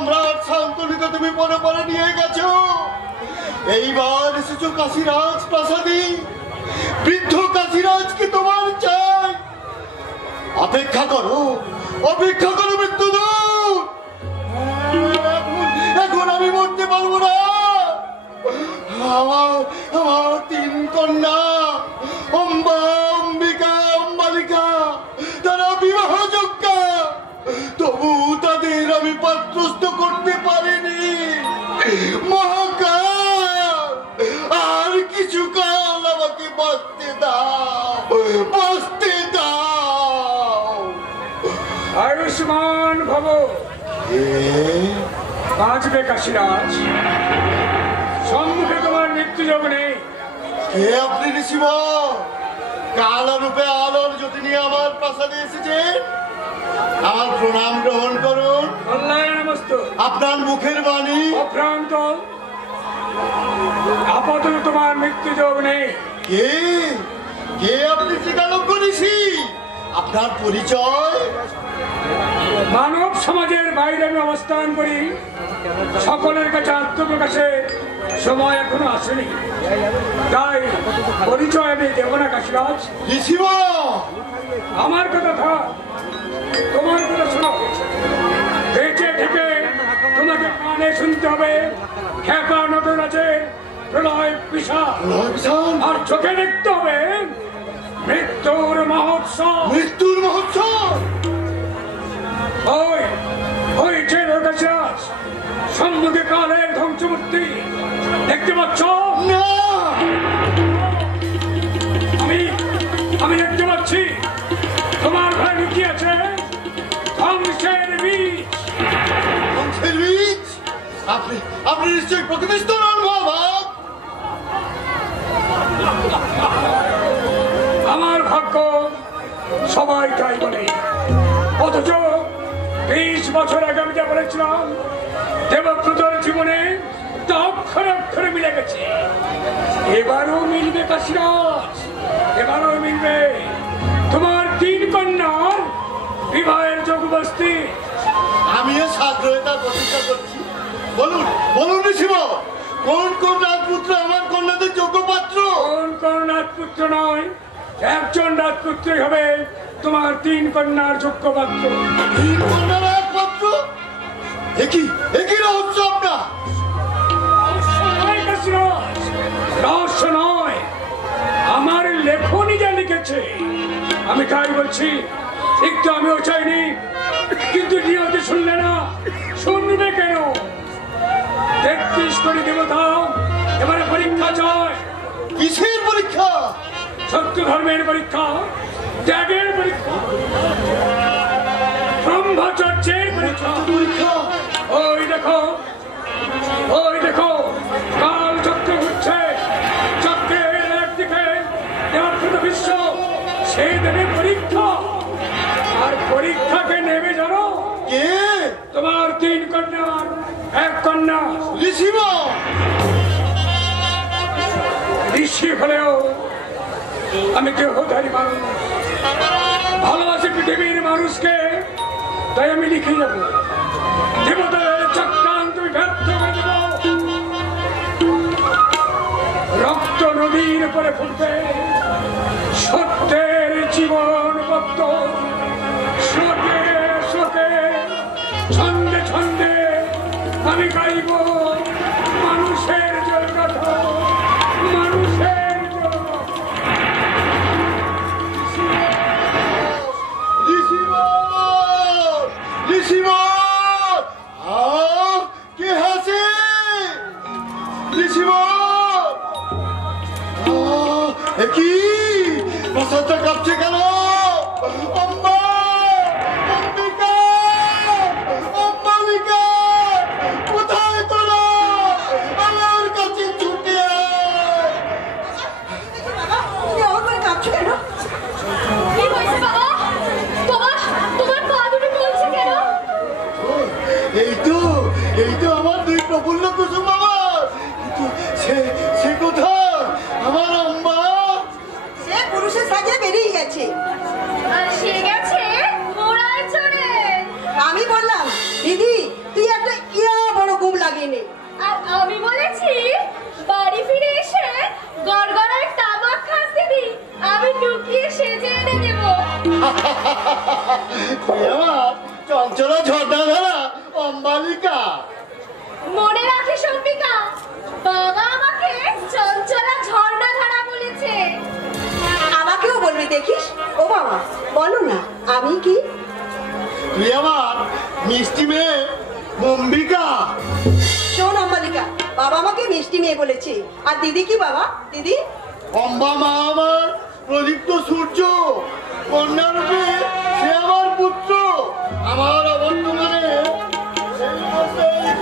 সম্রাট শান্তনুকে তুমি পরে পরে নিয়ে গেছো, এইবার এসেছো কাশীরাজ প্রাসাদে। বৃদ্ধ কাশীরাজকে তোমার চাই। অপেক্ষা করো, অপেক্ষা করো মৃত্যুদূত। এখন আমি মরতে পারবো না। আমার তিন কন্যা অম্বা, অম্বিকা, অম্বালিকা, তারা বিবাহযোগ্য, তবু তাদের আমি পাত্রস্থ করতে পারিনি। মহাকাল, আর কিছু কাল আমাকে বাঁচতে দাও, বাঁচতে দাও। আয়ুষ্মান ভব। বাঁচবে কাশীরাজ, সম্মুখে তোমার মৃত্যুযোগ নেই। কে আপনি ঋষিব? কালো রূপে আলোর জ্যোতি নিয়ে আমার প্রাসাদে এসেছে। আমার প্রণাম গ্রহণ করুন। আপনার মুখের বাণী অভ্রান্ত, আপাতত তোমার মৃত্যুযোগ নেই। কে কে আপনি শ্রীকালজ্ঞ ঋষি? আপনার পরিচয়? মানব সমাজের বাইরে আমি অবস্থান করি, সকলের কাছে আত্মপ্রকাশে সময় এখনো আসেনি, তাই পরিচয় আমি দেব না কাশীরাজ। ঋষিব, আমার কথা থাক, তোমার কথা শোনো। বেঁচে থেকে তোমাকে কানে শুনতে হবে খেপা নটরাজের প্রলয় পিশাচ, আর চোখে দেখতে হবে মৃত্যুর মহোৎসব। মৃত্যুর মহোৎসব? ওই ওই যে কাশীরাজ, সম্মুখে কালের ধ্বংসমূর্তি দেখতে পাচ্ছ? না, আমি দেখতে পাচ্ছি তোমার ঘরে লুকিয়ে আছে ধ্বংসের বীজ। ধ্বংসের বীজ? আপনি নিশ্চয়ই প্রকৃতিস্থ নন বাবা। আমার ভাগ্য সবাই তাই বলে, অথচ 20 বছর আগে আমি যা বলেছিলাম দেবব্রতর জীবনে তা অক্ষরে অক্ষরে মিলে গেছে। এবারও মিলবে কাশীরাজ, এবারও মিলবে। তোমার 3 কন্যার বিবাহের যোগ বস্তি। আমিও সাগ্রহতার প্রতিষ্ঠা করছি। বলুন বলুন ঋষিব, কোন কোন রাজপুত্র আমার কন্যাদের যোগ্য পাত্র? কোন রাজপুত্র নয়, একজন রাজপুত্রই হবে তোমার 3 কন্যার যোগ্য পাত্র। 3 কন্যার এক পাত্র? একই রহস্য আপনার? রহস্য নয়, আমার লেখনী যা লিখেছে আমি তাই বলছি। ঠিক তো আমিও চাইনি, কিন্তু নিয়তি শুনলে না। শুনবে কেন? 33 কোটি দেবতা এবারে পরীক্ষা চায়। কিসের পরীক্ষা? সত্য ধর্মের পরীক্ষা, ত্যাগের পরীক্ষা, ব্রহ্মচর্যের পরীক্ষা। ওই দেখো কাল চক্র ঘুরছে, চক্রের একদিকে বিশ্ব, সেই দেবে পরীক্ষা। আর পরীক্ষাকে নেবে জানো কে? তোমার 3 কন্যার 1 কন্যা। ঋষিব, ঋষি হলেও আমি দেহধারী মানুষ, ভালোবাসি পৃথিবীর মানুষকে, তাই আমি লিখে যাব দেবতাদের চক্রান্ত ব্যর্থ করে দেব। রক্ত নদীর উপরে ফুটবে, সত্যের জীবন পদ্ম, শোকে শোকে ছন্দে ছন্দে আমি গাইব মানুষের জগৎ, মানুষের জগৎ। ঋষিব, কে হাসে? ঋষিব, কি প্রসাদটা কাঁপছে কেন? অম্বা, অম্বিকা, অম্বালিকা, কোথায় তোরা? আমার কাছে ছুটে আয়। কাঁপছো কেন? কি হয়েছে বাবা? তোমার পা দুটো চলছে কেন? এই তো আমার 2 প্রফুল্ল কুসুম বাবা, কিন্তু সে কোথায়? আমার অম্বা সে পুরুষের সাজে বেরিয়ে গেছে। সে গেছে মোড়ায় চড়ে। আমি বললাম দিদি তুই একটা চঞ্চলা ঝর্ণাধারা অম্বালিকা। মনে রাখিস অম্বিকা, বাবা আমাকে চঞ্চলা ঝর্ণাধারা বলেছে। আমাকেও বলবি দেখিস। ও বাবা বলো না আমি কি? তুই আমার মিষ্টি মেয়ে অম্বিকা। শোন অম্বালিকা, বাবা আমাকে মিষ্টি মেয়ে বলেছে। আর দিদি কি বাবা? দিদি অম্বা মা আমার প্রদীপ্ত সূর্য, কন্যারূপে সে আমার পুত্র। আমার অবর্তমানে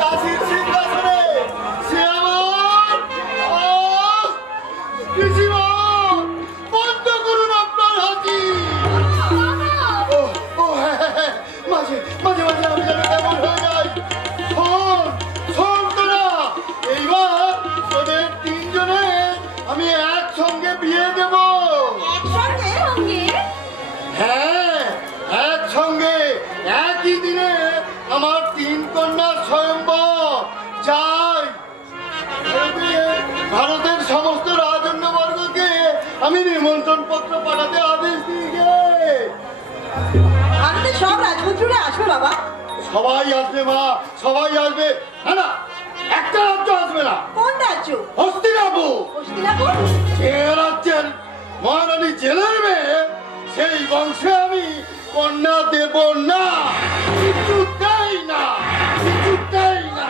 কাশীর সিংহাসনে সে আমার পিসিমা। বন্ধ করুন আপনার হাসি। ও হ্যাঁ, মাঝে মাঝে মাঝে আমি যেন কেমন হয়ে যাই। শোন তোরা, এইবার তোদের তিনজনে আমি একসঙ্গে বিয়ে দেব। হ্যাঁ, একসঙ্গে একই দিনে আমার তিন কন্যা স্বয়ম্বর চাই। ভারতের সমস্ত রাজন্যবর্গকে আমি নিমন্ত্রণ পত্র পাঠাতে আদেশ দিয়ে। ভারতের সব রাজপুত্ররা আসবে বাবা? সবাই আসবে মা, সবাই আসবে। না না, একটা রাজ্য আসবে না। কোন রাজ্য? হস্তিনাপুর। হস্তিনাপুর? যে রাজ্যের মহারানী জেলের মেয়ে, সেই বংশে আমি কন্যা দেব না। কিছুতেই না, কিছুতেই না।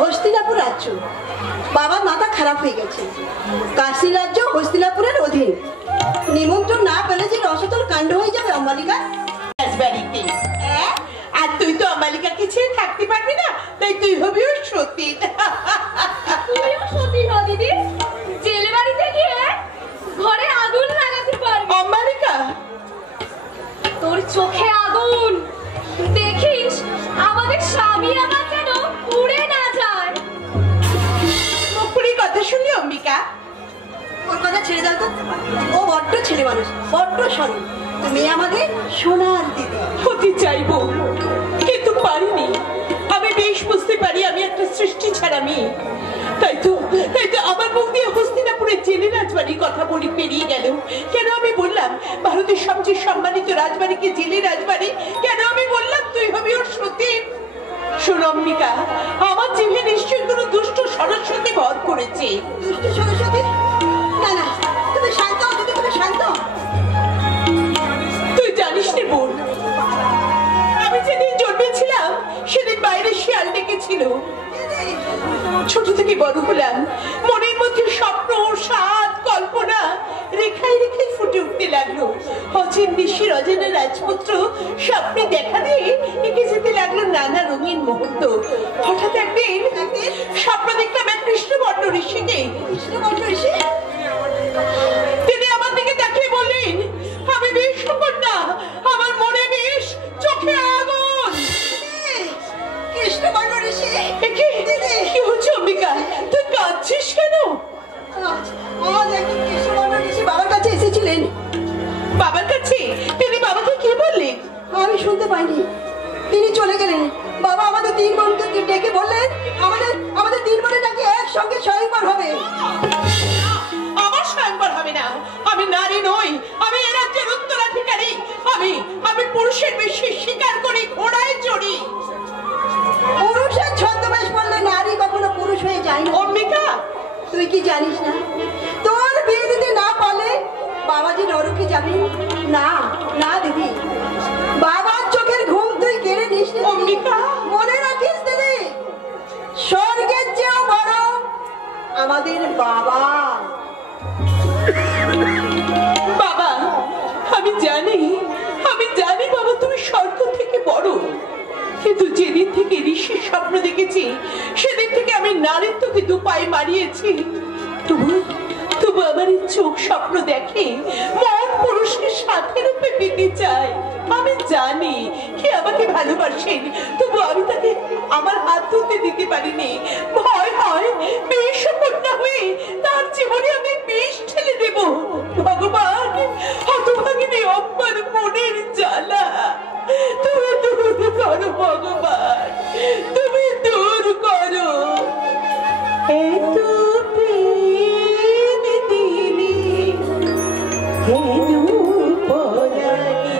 হস্তিনাপুর রাজ্য? বাবার মাথা খারাপ হয়ে গেছে। কাশী রাজ্য হস্তিনাপুরের অধীন। নিমন্ত্রণ না পেলে যে রসতল কাণ্ড হয়ে যাবে অম্বালিকা। রাজবাড়িতে আর তুই তো অম্বালিকাকে ছেড়ে থাকতে পারবি না, তাই তুই হবি ওর সতীন। তুমিও সতী হও দিদি, জেলে বাড়িতে গিয়ে ঘরে আগুন লাগাতে পারবি। অম্বালিকা, তোর চোখে আগুন দেখিস, আমাদের স্বামী আবার যেন পুড়ে না যায়। মুখপুরির কথা শুনলি অম্বিকা? ওর কথা ছেড়ে দাও তো। ও বড্ড ছেলে মানুষ, বড্ড সরল। তুমি আমাদের সোনার দিদি। হতে চাইবো কিন্তু পারিনি। আমি বেশ বুঝতে পারি আমি একটা সৃষ্টি ছাড়া মেয়ে। তাই তো আমার মুখ দিয়ে হস্তিনাপুরের জেলে রাজবাড়ির কথা বলি পেরিয়ে গেল। কেন আমি বললাম ভারতের সবচেয়ে সম্মানিত রাজবাড়িকে জেলে রাজবাড়ি? কেন আমি বললাম তুই হবি ওর সতীন? শোন অম্বিকা, আমার জিভে নিশ্চয়ই কোনো দুষ্ট সরস্বতী ভর করেছে। দুষ্ট সরস্বতী? না না, তুমি শান্ত হও দিদি, তুমি শান্ত। তুই জানিস নি বোন, আমি যেদিন জন্মেছিলাম সেদিন বাইরে শিয়াল ডেকেছিল। ছোট থেকে বড় হলাম, মনের মধ্যে স্বপ্ন, সাধ, কল্পনা রেখায় রেখায় ফুটে উঠতে লাগলো। অচিন ঋষির অজানা রাজপুত্র স্বপ্নে দেখা দিয়ে এঁকে যেতে লাগলো নানা রঙিন মুহূর্ত। হঠাৎ একদিন স্বপ্ন দেখলাম এক কৃষ্ণবর্ণ ঋষিকে। কৃষ্ণবর্ণ ঋষি? তিনি আমার দিকে তাকিয়ে বললেন, আমি বেশ কন্যা, আমার মনে বেশ, চোখে আগুন। কৃষ্ণবর্ণ ঋষি? কি হচ্ছে অম্বিকা, তুই কাঁদছিস কেন? আজ একজন কৃষ্ণবর্ণ ঋষি বাবার কাছে এসেছিলেন। বাবার কাছে? তিনি বাবাকে কি বললেন? আমি শুনতে পাইনি, তিনি চলে গেলেন। বাবা আমাদের তিন বোনকে ডেকে বললেন আমাদের তিন বোনের নাকি একসঙ্গে স্বয়ংবর হবে। আমার স্বয়ংবর হবে না। আমি নারী নই, আমি এ রাজ্যের উত্তরাধিকারী। আমি পুরুষের বেশি শিকার করি, ঘোড়ায় চড়ি। পুরুষের ছদ্মবেশ পড়লে নারী কখনো পুরুষ হয়ে যায় না। অম্বিকা, তুই কি জানিস না তোর বিয়ে দিতে না পারলে বাবা যে নরকে যাবে? না না দিদি, বাবার চোখের ঘুম তুই কেড়ে নিস না। অম্বিকা, মনে রাখিস দিদি, স্বর্গের চেয়েও বড় আমাদের বাবা। বাবা, আমি জানি বাবা তুমি স্বর্গ থেকে বড়, কিন্তু যেদিন থেকে ঋষির স্বপ্ন দেখেছি সেদিন থেকে আমি নারীত্বকে দু পায়ে মারিয়েছি। তবু আমার এই চোখ স্বপ্ন দেখে মন পুরুষকে সাথে রূপে পেতে চায়। আমি জানি কে আমাকে ভালোবাসেন, তবু আমি তাকে আমার হাত ধরতে দিতে পারিনি। ভয় হয় বেশ কন্যা হয়ে তার জীবনে আমি বেশ ঠেলে দেব। ভগবান, হতভাগিনী অম্বার মনের জ্বালা তুমি দূর করো ভগবান, তুমি দূর করো। এত প্রেম দিলি কেন পরানি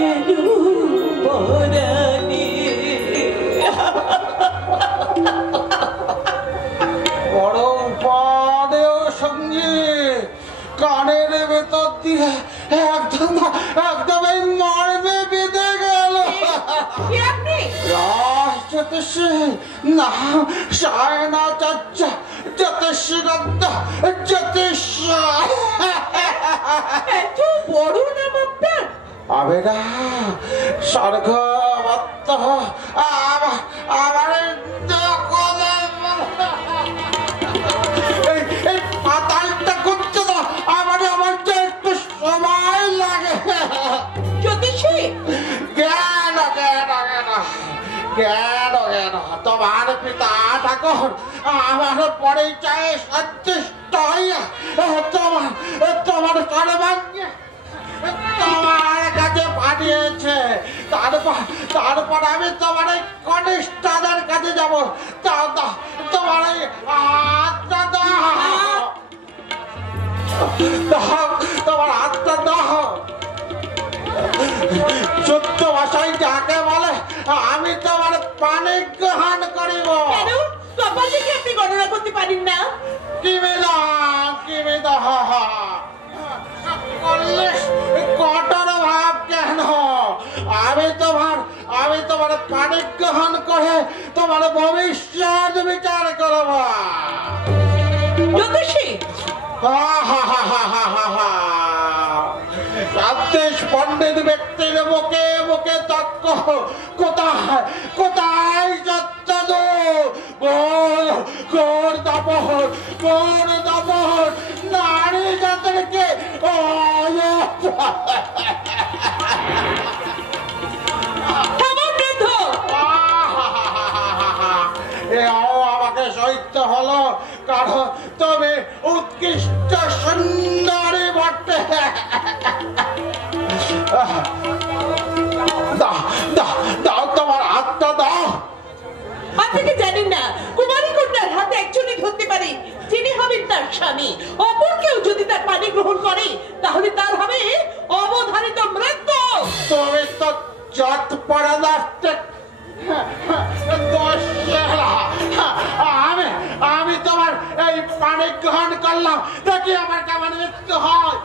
কেন পরাণে বড় উপাদেয় সঙ্গী কানের ভেতর দিয়ে একদম এই মর্মে বেঁধে গেল। নাম সায়না চাচা জ্যোতিষীরদ্দা জ্যোতিষ। এত বড় নাম আপনার? আবেদা স্বর্গ আমার এই পাতালটা করছে না, আমার তো একটু সময় লাগে। জ্যোতিষী কেন তোমার পিতা ঠাকুর আমার পরিচয়ে সন্তুষ্ট হইয়া তোমার সর্বাঙ্গে তোমার কাছে পাঠিয়েছে। তারপর আমি তোমার এই কনিষ্ঠাদের কাছে যাবো। তোমার এই হাতটা দাও, তোমার হাতটা দাও। সত্য ভাষায় যাকে বলে আমি তোমার পানি গ্রহণ করিব। কপাল থেকে আপনি গণনা করতে পারেন না? কি কঠোর ভাব কেন? আমি তোমার পানি গ্রহণ করে তোমার ভবিষ্যৎ বিচার করব। জ্যোতিষী পণ্ডিত ব্যক্তির মুখে মুখে তর্ক, কোথায় যত্ন ঘোর দাপট নারী জাতিকে আমাকে সহিত হলো, কারণ তুমি উৎকৃষ্ট সুন্দরী বটে। দাও তোমার হাতটা দাও। আপনি জানেন না কুমারী কন্যার হাতে একজনই ধরতে পারে যিনি হবেন তার স্বামী। অপর কেউ যদি তার পানি গ্রহণ করে তাহলে তার হবে অবধারিত মৃত্যু। তুমি তো চট পড়ে যাচ্ছে। আমি তোমার এই পানি গ্রহণ করলাম, দেখি আমার কেমন মৃত্যু হয়।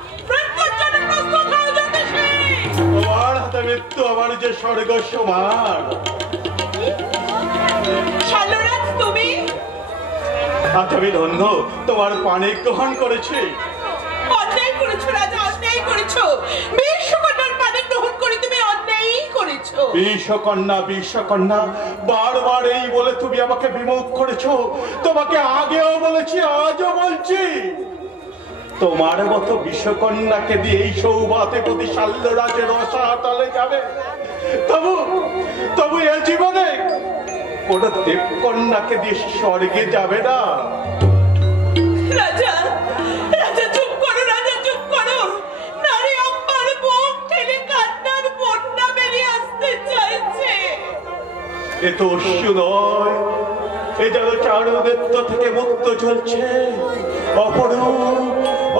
তোমার হাতে মৃত্যু আমার যে স্বর্গ সমান। তুমি আমি ধন্য তোমার পানি গ্রহণ করেছি। অন্যায় করেছো রাজা, অন্যায় করেছো। বিশ্বকন্যার পানি গ্রহণ করে তুমি অন্যায় করেছো। বিশ্বকন্যা বারবার এই বলে তুমি আমাকে বিমুখ করেছো। তোমাকে আগেও বলেছি, আজও বলছি, তোমার মতো বিশ্বকন্যাকে দিয়ে এই সৌভাতে প্রতি শাল্যরাজের রসাতলে যাবে। তবু এ জীবনে কোন দেবকন্যাকে দিয়ে স্বর্গে যাবে না। রাজা চুপ করো, রাজা চুপ করো। নারী আম্মার বুক ঠেলে কান্নার বন্যা বেরিয়ে আসতে চাইছে। এ তো অশ্রু নয়, এ যেন চারুনেত্র থেকে মুক্ত চলছে।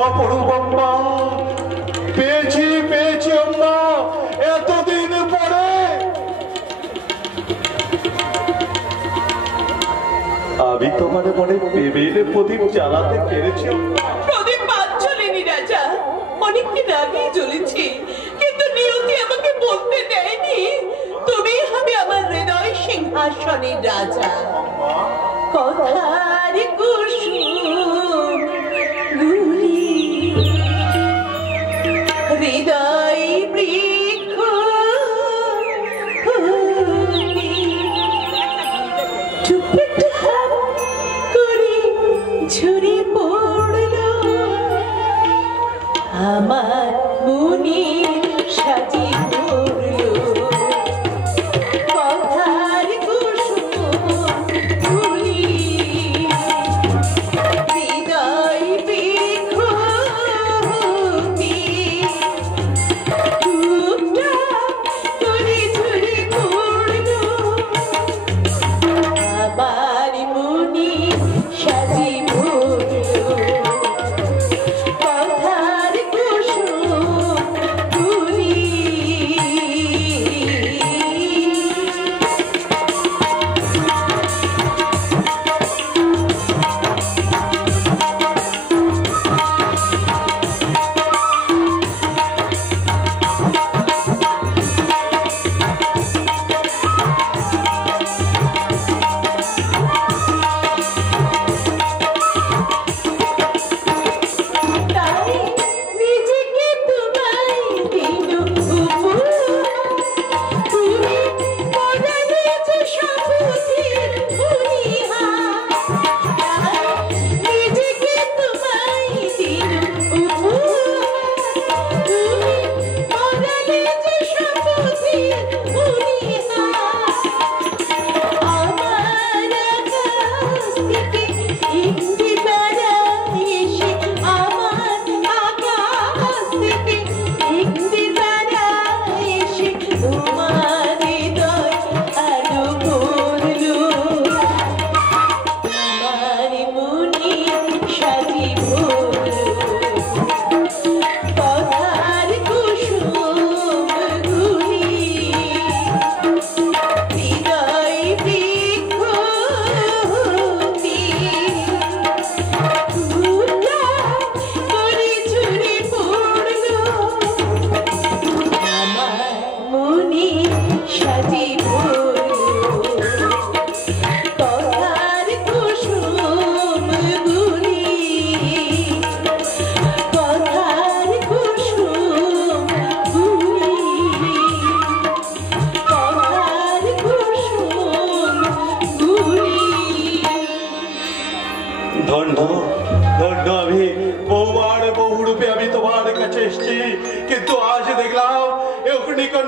অপরূপ আম্মা, পেয়েছি আম্মা, এতদিন পরে। আমি তোমার মনে প্রেমের প্রদীপ জ্বালাতে পেরেছি। প্রদীপ আজ জ্বলেনি রাজা, অনেকদিন আগেই জ্বলেছি, কিন্তু নিয়তি আমাকে বলতে দেয়নি তুমি হবে আমার হৃদয় সিংহাসনের রাজা। কথার কুসুম গুলি হৃদয় বৃক্ষ টুপটাপ করে ঝরে পড়লো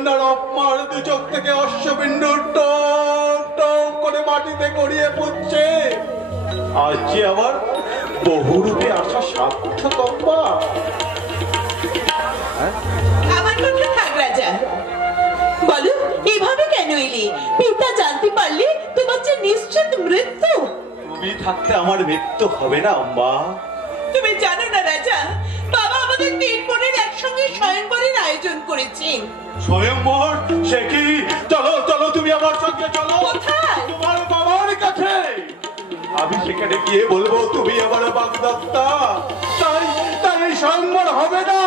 কন্যার অপমান দু চোখ থেকে অশ্ববিন্দু টপ টপ করে মাটিতে গড়িয়ে পড়ছে। আজ যে আমার বহুরূপে আসা সার্থক অম্বা। আমার কথা থাক রাজা, বলো এভাবে কেন এলে? পিতা জানতে পারলে তোমার যে নিশ্চিত মৃত্যু। তুমি থাকতে আমার মৃত্যু হবে না অম্বা। তুমি জানো না রাজা, বাবা আমাদের 3 বোনের একসঙ্গে স্বয়ংবরের আয়োজন করেছেন। স্বয়ংবর? সে কি? চলো চলো, তুমি আমার সঙ্গে চলো। কোথায়? তোমার বাবার কাছে। আমি সেখানে গিয়ে বলবো তুমি আমার বাগদত্তা। তাই তাই স্বয়ংবর হবে না।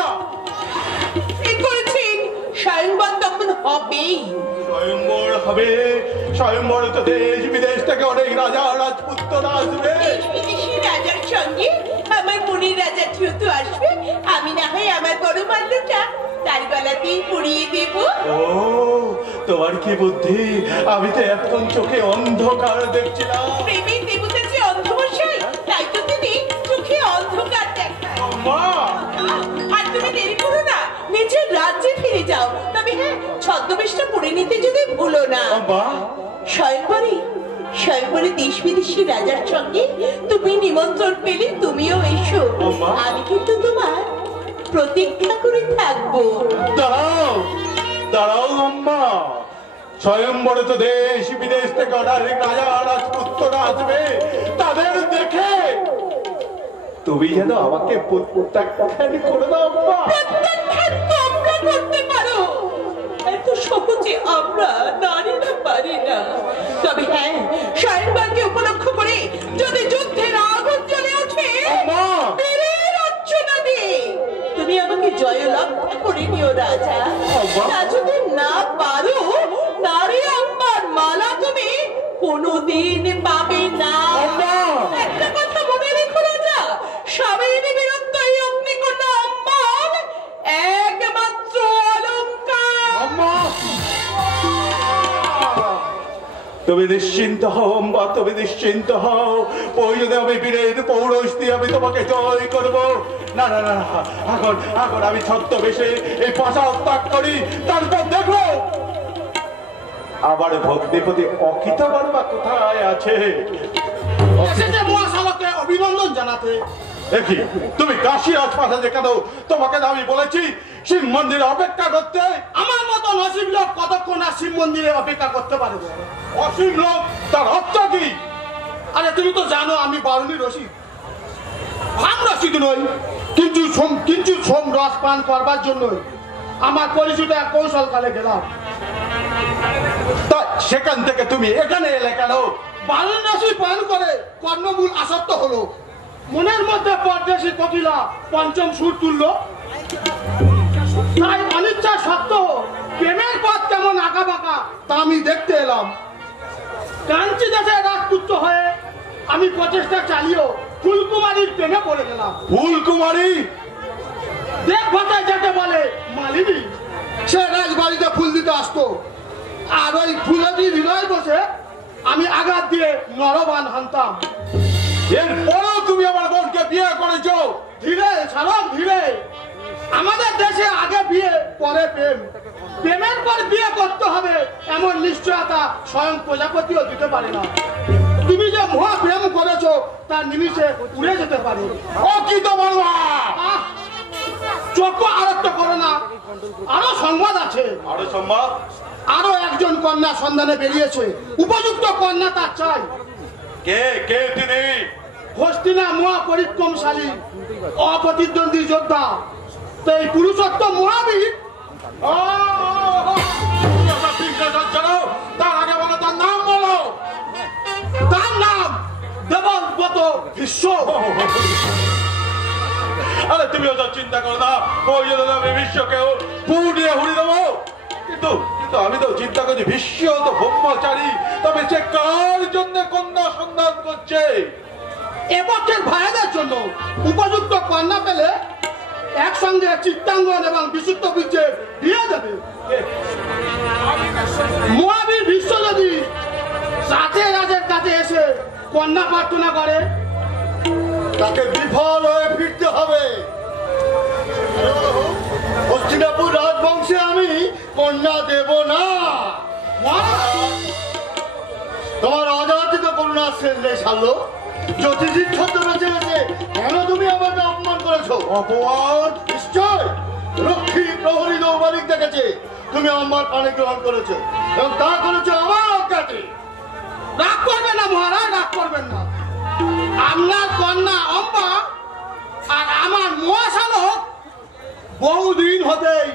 ঠিক করেছেন, স্বয়ংবর তখন হবেই। স্বয়ংবর হবে। স্বয়ংবর তো দেশ বিদেশ থেকে অনেক রাজা রাজপুত্ররা আসবে। দেশ বিদেশি রাজার সঙ্গে আমার মনির রাজাটিও তো আসবে। আমি না হয় আমার বড় মাল্যটা তার গলাতেই পরিয়ে দেব। ও, তোমার কি বুদ্ধি! আমি তো এখন চোখে অন্ধকার দেখছিলাম। প্রেমের দেবতা যে অন্ধমশাই, তাই তো তিনি চোখে অন্ধকার দেখায়। মা, আর তুমি দেরি করো না, নিজের রাজ্যে ফিরে যাও। তবে হ্যাঁ, ছদ্মবেশটা পরে নিতে যদি ভুলো না। মা, স্বয়ংবরে দেশ বিদেশি রাজার সঙ্গে তুমি নিমন্ত্রণ পেলে তুমিও এসো। আম্মা। আমি কিন্তু তোমার প্রতীক্ষা করে থাকবো। দাঁড়াও দাঁড়াও আম্মা। স্বয়ংবরে তো দেশ বিদেশ থেকে অনেক রাজা রাজপুত্ররা আসবে। তাদের দেখে তুমি যেন আমাকে প্রত্যাখ্যান করে দাও আম্মা। প্রত্যাখ্যান তোমরা করতে পারো, এত সহজে আমরা নারীরা পারি না। তবে হ্যাঁ, স্বয়ংবরকে উপলক্ষ করে যদি যুদ্ধের আগুন জ্বলে ওঠে, আম্মা। বীরের অর্চনা দিয়ে তুমি আমাকে জয়লাভ করে নিও রাজা। আম্মা। তা যদি না পারো, নারী আম্মার মালা তুমি কোনোদিন পাবে না। আম্মা। একটা কথা মনে রেখো রাজা, স্বামীর বিরুদ্ধে এই অগ্নিকন্যা আম্মার একমাত্র অলংকার। আম্মা, তুমি নিশ্চিন্ত হও আম্মা, তুমি নিশ্চিন্ত হও। প্রয়োজনে আমি বীরের পৌরষ দিয়ে আমি তোমাকে জয় করব। না না না, এখন এখন আমি ছদ্মবেশে এই প্রাসাদ ত্যাগ করি, তারপর দেখো আমার ভগ্নিপতি অকিতবর্মা কোথায় আছে। এসেছে মহাশালকে অভিনন্দন জানাতে। দেখি তুমি কাশী রাজপ্রাসাদে কেন? তোমাকে না আমি বলেছি শিব মন্দিরে অপেক্ষা করতে। আমার মতো নসিব লোক কতক্ষণ আর শিব মন্দিরে অপেক্ষা করতে পারবে? অসীম লোক, তার অর্থ কি? আরে তুমি তো জানো আমি বারুণী রসিক। ভাম রসিক নই, কিন্তু সোম রস পান করবার জন্যই আমার পরিচিত এক কৌশলকালে গেলাম। তা সেখান থেকে তুমি এখানে এলে কেন? বারুণী রসিক পান করে কর্ণমূল আসক্ত হলো। মনের মধ্যে পরদেশী ককিলা পঞ্চম সুর তুলল। তাই অনিচ্ছা সত্ত্বেও প্রেমের পথ কেমন আঁকা বাঁকা তা আমি দেখতে এলাম। কাঞ্চি দেশের রাজপুত্র হয়ে আমি প্রচেষ্টা চালিয়েও ফুলকুমারীর প্রেমে পড়ে গেলাম। ফুলকুমারী? দেখ ভাষায় যাকে বলে মালিনী, সে রাজবাড়িতে ফুল দিতে আসতো। আর ওই ফুলেরই হৃদয় বসে আমি আঘাত দিয়ে নরবান হানতাম। এরপরেও তুমি আমার বোনকে বিয়ে করেছো? ধীরে ছাড়ো ধীরে। আমাদের দেশে আগে বিয়ে পরে প্রেম, প্রেমের পর বিয়ে করতে হবে এমন নিশ্চয়তা স্বয়ং প্রজাপতিও দিতে পারে না। তুমি যে মহা প্রেম করেছো তার নিমিষে উড়ে যেতে পারে। অকিতবর্মা! চক্ষু আরক্ত করো না, আরো সংবাদ আছে। আরো সম্ভব? আরো একজন কন্যা সন্ধানে বেরিয়েছে। উপযুক্ত কন্যা তার চাই। কে কে তিনি? হস্তিনা মহা পরিক্রমশালী অপ্রতিদ্বন্দ্বী যোদ্ধা। তো এই পুরুষোত্তম মহাবীর। তার আগে বলো তার নাম বলো। তার নাম দেবব্রত বিশ্ব। আরে তুমি ওটা চিন্তা করো না, ওই জন্য আমি বিশ্বকেও পুড়িয়ে হুড়ি দেবো। কিন্তু কিন্তু আমি তো চিন্তা করছি বিশ্ব তো ব্রহ্মচারী, তবে সে কার জন্য কন্যা সন্ধান করছে? এবছর ভাইদের জন্য উপযুক্ত কন্যা পেলে একসঙ্গে চিত্তাঙ্গন এবং বিশুদ্ধ বীর্যে বিয়ে দেবে। মহাবীর বিশ্ব যদি সাথে রাজের কাছে এসে কন্যা প্রার্থনা করে, তাকে বিফল হয়ে ফিরতে হবে। হস্তিনাপুর রাজবংশে আমি কন্যা দেব না। তোমার অযাচিত করুণা শেষ নেই সারলো। জ্যোতিষীর ছদ্ম বেঁচে গেছে, কেন তুমি আমাকে অপমান করেছো? অপমান? নিশ্চয় রক্ষী প্রহরী নৌবালিক দেখেছে তুমি আমার পানি গ্রহণ করেছো, এবং তা করেছো আমার অজ্ঞাতে। রাগ করবেন না মহারাজ, রাগ করবেন না। আপনার কন্যা অম্বা আর আমার মহাশালক বহুদিন হতেই।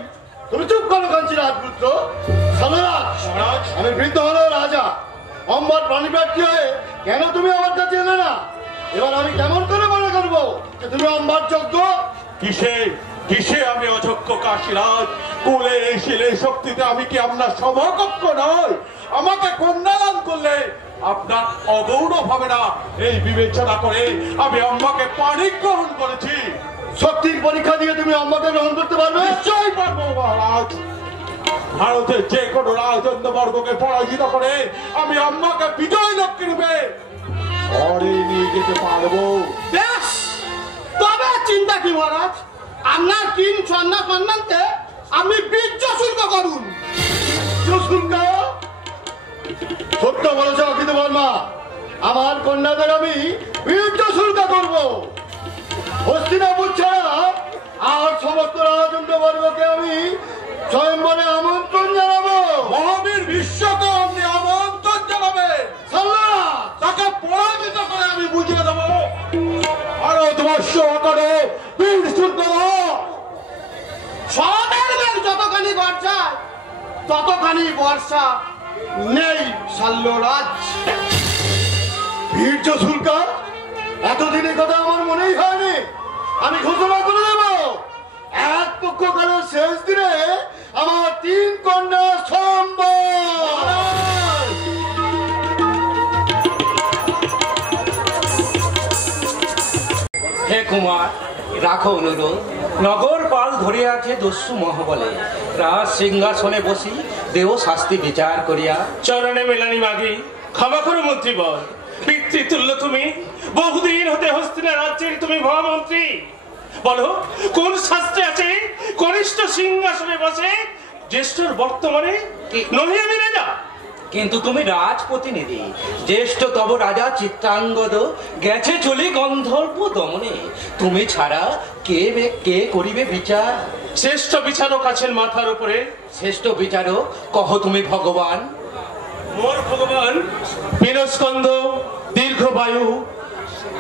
তুমি চুপ করো কাঞ্চি রাজপুত্র। সালরাজ, আমি বৃদ্ধ হলো রাজা, অম্বার প্রাণীপ্রার্থী হয়ে কেন তুমি আমার কাছে এলে না? এবার আমি কেমন করে মনে করবো যে তুমি অম্বার যোগ্য? কিসে কিসে আমি অযোগ্য কাশীরাজ? কুলে শিলে শক্তিতে আমি কি আপনার সমকক্ষ নয়? আমাকে কন্যা দান করলে আপনার অগৌরব হবে না, এই বিবেচনা করে আমি আম্মাকে পানি গ্রহণ করেছি। শক্তির পরীক্ষা দিয়ে তুমি অম্বাকে গ্রহণ করতে পারবে? নিশ্চয়ই পারবো মহারাজ। ভারতের যে কোনো রাজন্য বর্গকে পরাজিত করে আমি আম্মাকে বিজয় লক্ষ্মী রূপে ঘরে নিয়ে যেতে পারবো। বেশ, তবে চিন্তা কি মহারাজ, আপনার 3 কন্যা কন্যাকে আপনি বীর্য শুল্ক করুন। শুল্ক? সত্য বলেছ অখিত বর্মা, আমার কন্যাদের আমি বীর্য শুল্ক করবো। হস্তিনাপুর ছাড়া আর সমস্ত রাজন্য বর্গকে আমি স্বয়ংবরে আমন্ত্রণ জানাবো। মহাবীর বিশ্বকে আপনি আমন্ত্রণ জানাবেন। তাকে পরাজিত করে আমি বুঝিয়ে দেবো ভারতবর্ষ আকারে বীর শুদ্ধ। সধর্মের যতখানি বর্ষা ততখানি বর্ষা নেই শাল্যরাজ। বীর্য শুল্ক? এতদিনের কথা আমার মনেই হয়নি। আমি ঘোষণা করে দেব, এক পক্ষকালের শেষ দিনে আমার 3 কন্যা সম্ভব। হে কুমার, রাখো অনুরোধ। নগর পাল ধরে আছে দস্যু মহাবলে, রাজ সিংহাসনে বসি দেহ শাস্তি বিচার করিয়া। চরণে মেলানি মাগি, ক্ষমা করো মন্ত্রীবর। পিতৃতুল্য তুমি, বহুদিন হতে হস্তিনা রাজ্যের তুমি মহামন্ত্রী। বলো, কোন শাস্ত্রে আছে কনিষ্ঠ সিংহাসনে বসে জ্যেষ্ঠর বর্তমানে নহি আমি রাজা? কিন্তু তুমি রাজপ্রতিনিধি, জ্যেষ্ঠ তব রাজা চিত্রাঙ্গদ গেছে চলে গন্ধর্ব দমনে। তুমি ছাড়া কে করিবে বিচার? শ্রেষ্ঠ বিচারক আছেন মাথার উপরে। শ্রেষ্ঠ বিচারক কহ তুমি ভগবান। মোর ভগবান বীরস্কন্দ, দীর্ঘবায়ু,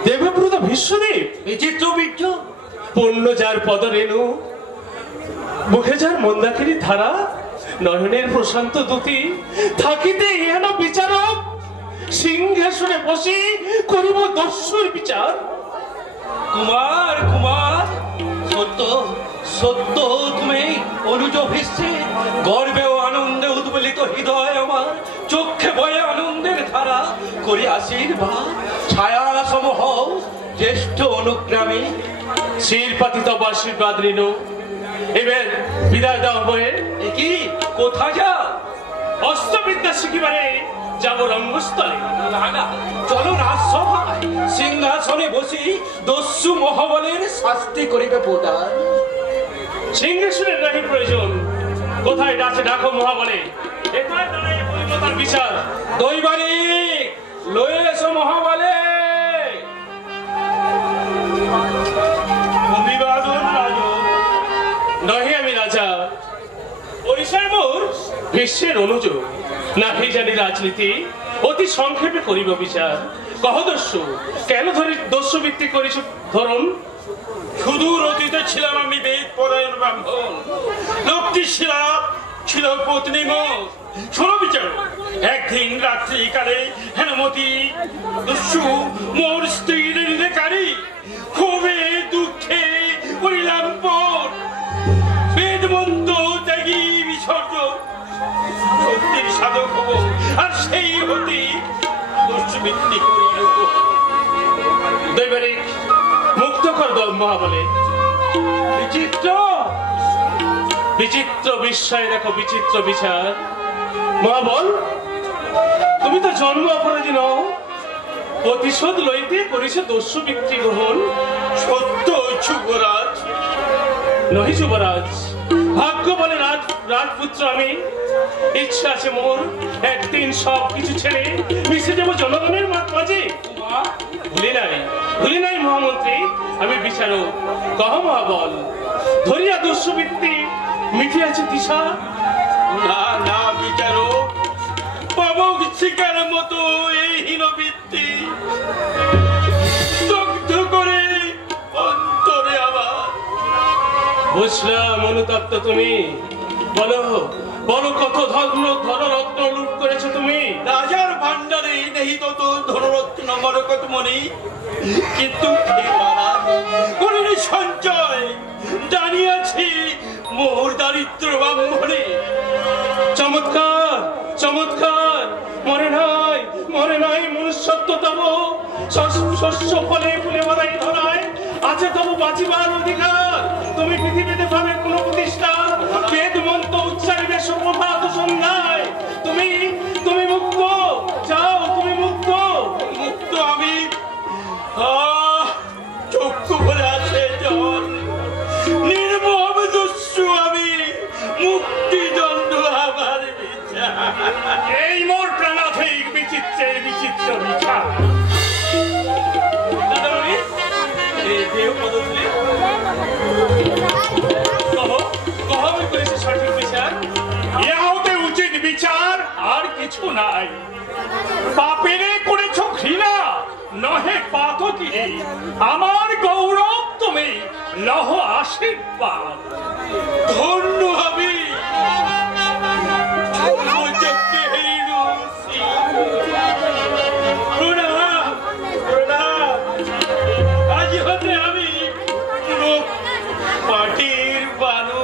দেবব্রত ভীষ্মদেব, বিচিত্র বীর্য, পূর্ণ যার পদরেণু, মুখে যার মন্দাকিনী ধারা, নয়নের প্রশান্ত দুতি, থাকিতে ইহানো বিচারক সিংহাসনে বসে করিব দস্যুর বিচার। কুমার কুমার, সত্য সত্য তুমি অনুজ ভীষ্মে, গর্বে ও আনন্দে উদ্বেলিত হৃদয় আমার, চক্ষে বয়ে আনন্দের ধারা, করি আশীর্বাদ ছায়া সম হও জ্যেষ্ঠ অনুগ্রামী। শিরপাতি তব আশীর্বাদ ঋণ, এবার বিদায় দাও হয়ে। কি কোথা যাও? অস্ত্রবিদ্যা শিখিবারে যাব রঙ্গস্থলে। চলো রাজসভায়, সিংহাসনে বসি দস্যু মহাবলের শাস্তি করিবে প্রদান। সিংহাসনের নাকি প্রয়োজন, কোথায় ডাকে ডাকো মহাবলে, এখানে দাঁড়াই বলিব তার বিচার। দৈবারিক লয়ে এসো মহাবলে। অভিবাদন রাজন, নহে আমি রাজা, পরিচয় মোর ভীষ্মের অনুযোগ। নাহি জানি রাজনীতি, অতি সংক্ষেপে করিব বিচার। কহ দস্যু, কেন ধরে দস্যুবৃত্তি করিস ধরুন? সুদূর অতীতে ছিলাম আমি বেদ পরায়ণ ব্রাহ্মণ, লোকটি ছিল পত্নী মোর। শোনো বিচার, একদিন রাত্রি কালে হেনমতি দস্যু মোর স্ত্রীর নিরেকারী, ক্ষোভে দুঃখে করিলাম পর, বেদ মন্ত্র ত্যাগী বিসর্জন, সত্যির সাধক হব আর সেই হতে দস্যুবৃত্তি করিল। দৈবারিক মুক্ত কর দল মহাবলে। বিচিত্র বিচিত্র বিস্ময় দেখো বিচিত্র বিচার। মহাবল, তুমি তো জন্ম অপরাধী নও, প্রতিশোধ লইতে করিস দস্যু ব্যক্তি গ্রহণ। সত্য যুবরাজ। নহি যুবরাজ, ভাগ্য বলে রাজপুত্র আমি। ইচ্ছা আছে মোর একদিন সব কিছু ছেড়ে মিশে যাবো জনগণের মাঝে। ভুলি নাই মহামন্ত্রী, আমি বিচারক। কহ মহাবল, ধরিয়া দুঃসবৃত্তি মিটিয়াছে দিশা। না না বিচারক, পাবক শিকার মতো এই হীনবৃত্তি দগ্ধ করে অন্তরে আমার। বুঝলাম অনুতপ্ত তুমি। বলো বলো, কত ধনরত্ন লুট করেছো তুমি? রাজার ভান্ডারে নেই তত ধনরত্ন মরকতমণি, কিন্তু কোন সঞ্চয় জানিয়াছি মোর দারিদ্র ব্রাহ্মণে। চমৎকার চমৎকার, মরে নাই মনুষ্যত্ব তব। শস্য ফলে ফুলে মারাই ধরায় আছে তব বাঁচিবার অধিকার। তুমি পৃথিবীতে পাবে কোন প্রতিষ্ঠা, বেদ মন্ত্র উচ্চারিবে সুপ্রভাত সন্ধ্যায়। তুমি মুক্ত, যাও তুমি মুক্ত। মুক্ত আমি, চক্ষু ভরে আছে জল, নির্মম দস্যু আমি, মুক্তিদণ্ড আমার বিচার। এই মোর প্রাণাধিক বিচিত্রের বিচিত্র বিচার। দাদামণি, এই দেহ পদধূলি কবে করেছে সঠিক বিচার? ইহাতে উচিত বিচার আর কিছু নাই। পাপেরে করেছ ঘৃণা, নহে পাতকি। আমার গৌরব তুমি, লহ আশীর্বাদ। ধন্য আমি, প্রণাম প্রণাম। আজ হতে আমি পুরো মাটির বানু।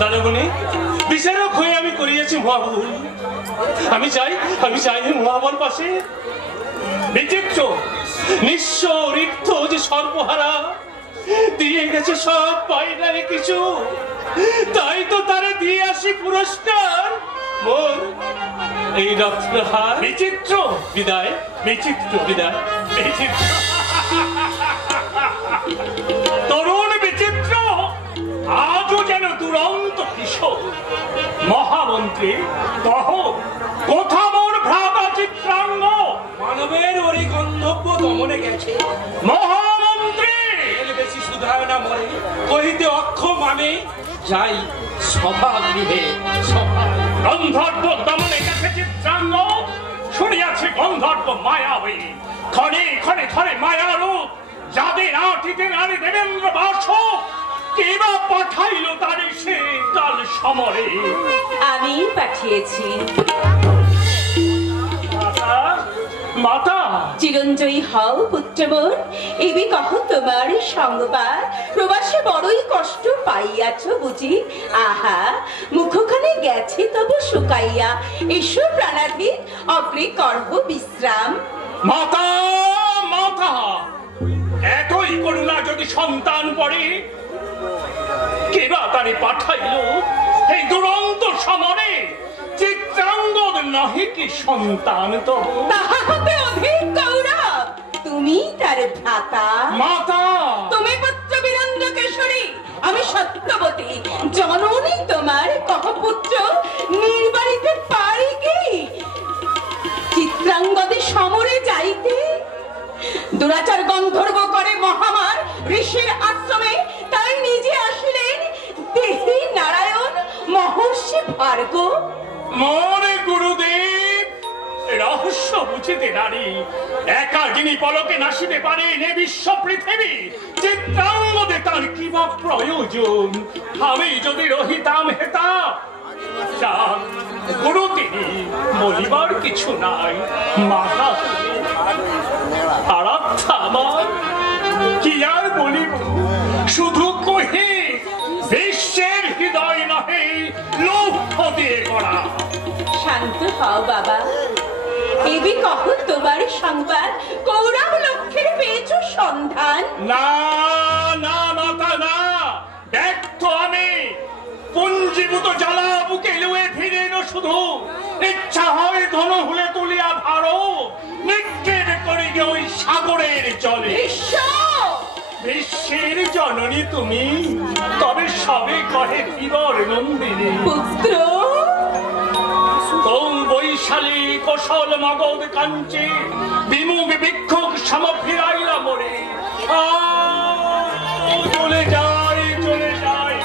দাদামণি, বিচারক হয়ে আমি করিয়েছি মহাভুল। আমি চাই মহাবল পাশে। বিচিত্র নিঃস্ব রিক্ত যে সর্বহারা, দিয়ে গেছে সব, পাই নাই কিছু। তাই তো তারে দিয়ে আসি পুরস্কার, মোর এই রত্নহার। বিচিত্র বিদায়, বিচিত্র বিদায়, বিচিত্র। তরুণ বিচিত্র আজও যেন দুরন্ত কিশোর। মহামন্ত্রী কহ, কোথা মোর ভ্রাতা চিত্রাঙ্গ? মানবের ওরে গন্ধব্য দমনে গেছে। মহামন্ত্রী বেশি সুধায় না মরে, কহিতে অক্ষম আমি। যাই সভা গৃহে, সভা। গন্ধর্ব দমনে গেছে চিত্রাঙ্গ, শুনিয়াছি গন্ধর্ব মায়াবী। ক্ষণে ক্ষণে ধরে মায়ারূপ, যাদের আটিতে নারী দেবেন্দ্র বাস। কেবা পাঠাইল তারে সে কাল সমরে? আমি পাঠিয়েছি। মাতা, চিরঞ্জয়ী হও পুত্র মোর, এবি কহ তোমার সংবাদ। প্রবাসে বড়ই কষ্ট পাইয়াছ বুঝি। আহা, মুখখানে গেছে তবু শুকাইয়া। এসো প্রাণাধীন, অগ্রে করব বিশ্রাম। মাতা মাতা, এতই করুণা যদি সন্তান পড়ে, কেবা তারে পাঠাইল এই দুরন্ত সমরে? চিত্রাঙ্গদ নহে কি সন্তান তব? তাহা হতে অধিক গৌরব, তুমি তার ভ্রাতা। মাতা, তুমি পুত্র বীরেন্দ্র কেশরী, আমি সত্যবতী জননী তোমার। কহ পুত্র, নির্বাড়িতে পারি কি চিত্রাঙ্গদে সমরে যাইতে? দুরাচার গন্ধর্ব করে মহামার ঋষির আশ্রমে, তাই নিজে আসিলেন দেহি নারায়ণ মহর্ষি ভার্গ। মনে গুরুদেব, রহস্য বুঝিতে নারী একা যিনি পলকে নাসিতে পারেন এ বিশ্ব পৃথিবী। চিত্রাঙ্গদে তার কি বা প্রয়োজন? আমি যদি রহিতাম হেতা, গুরু তিনি, বলিবার কিছু নাই। মাতা আরাধ্যা আমার, কি আর বলিব? শুধু কহি, বিশ্বের হৃদয় নহে লৌহ দিয়ে গড়া। শান্ত হও বাবা, এবি কহ তোমার সংবাদ। কৌরব লক্ষ্যের পেয়েছ সন্ধান? না না মাতা না, ব্যর্থ আমি। পুঞ্জীভূত জ্বালা বুকে লুয়ে ফিরে এলো শুধু। ইচ্ছা হয় ধন হুলে তুলিয়া ভারো, নিক্ষেপ করি গে ওই সাগরের জলে। বিশ্বের জননী তুমি, তবে সবে কহে ধীবর নন্দিনী। পুত্র তোম বৈশালী কৌশল মগধ কাঞ্চি, বিমুখ বিক্ষোভ সম ফিরাইলা মোরে। চলে যায় চলে যায়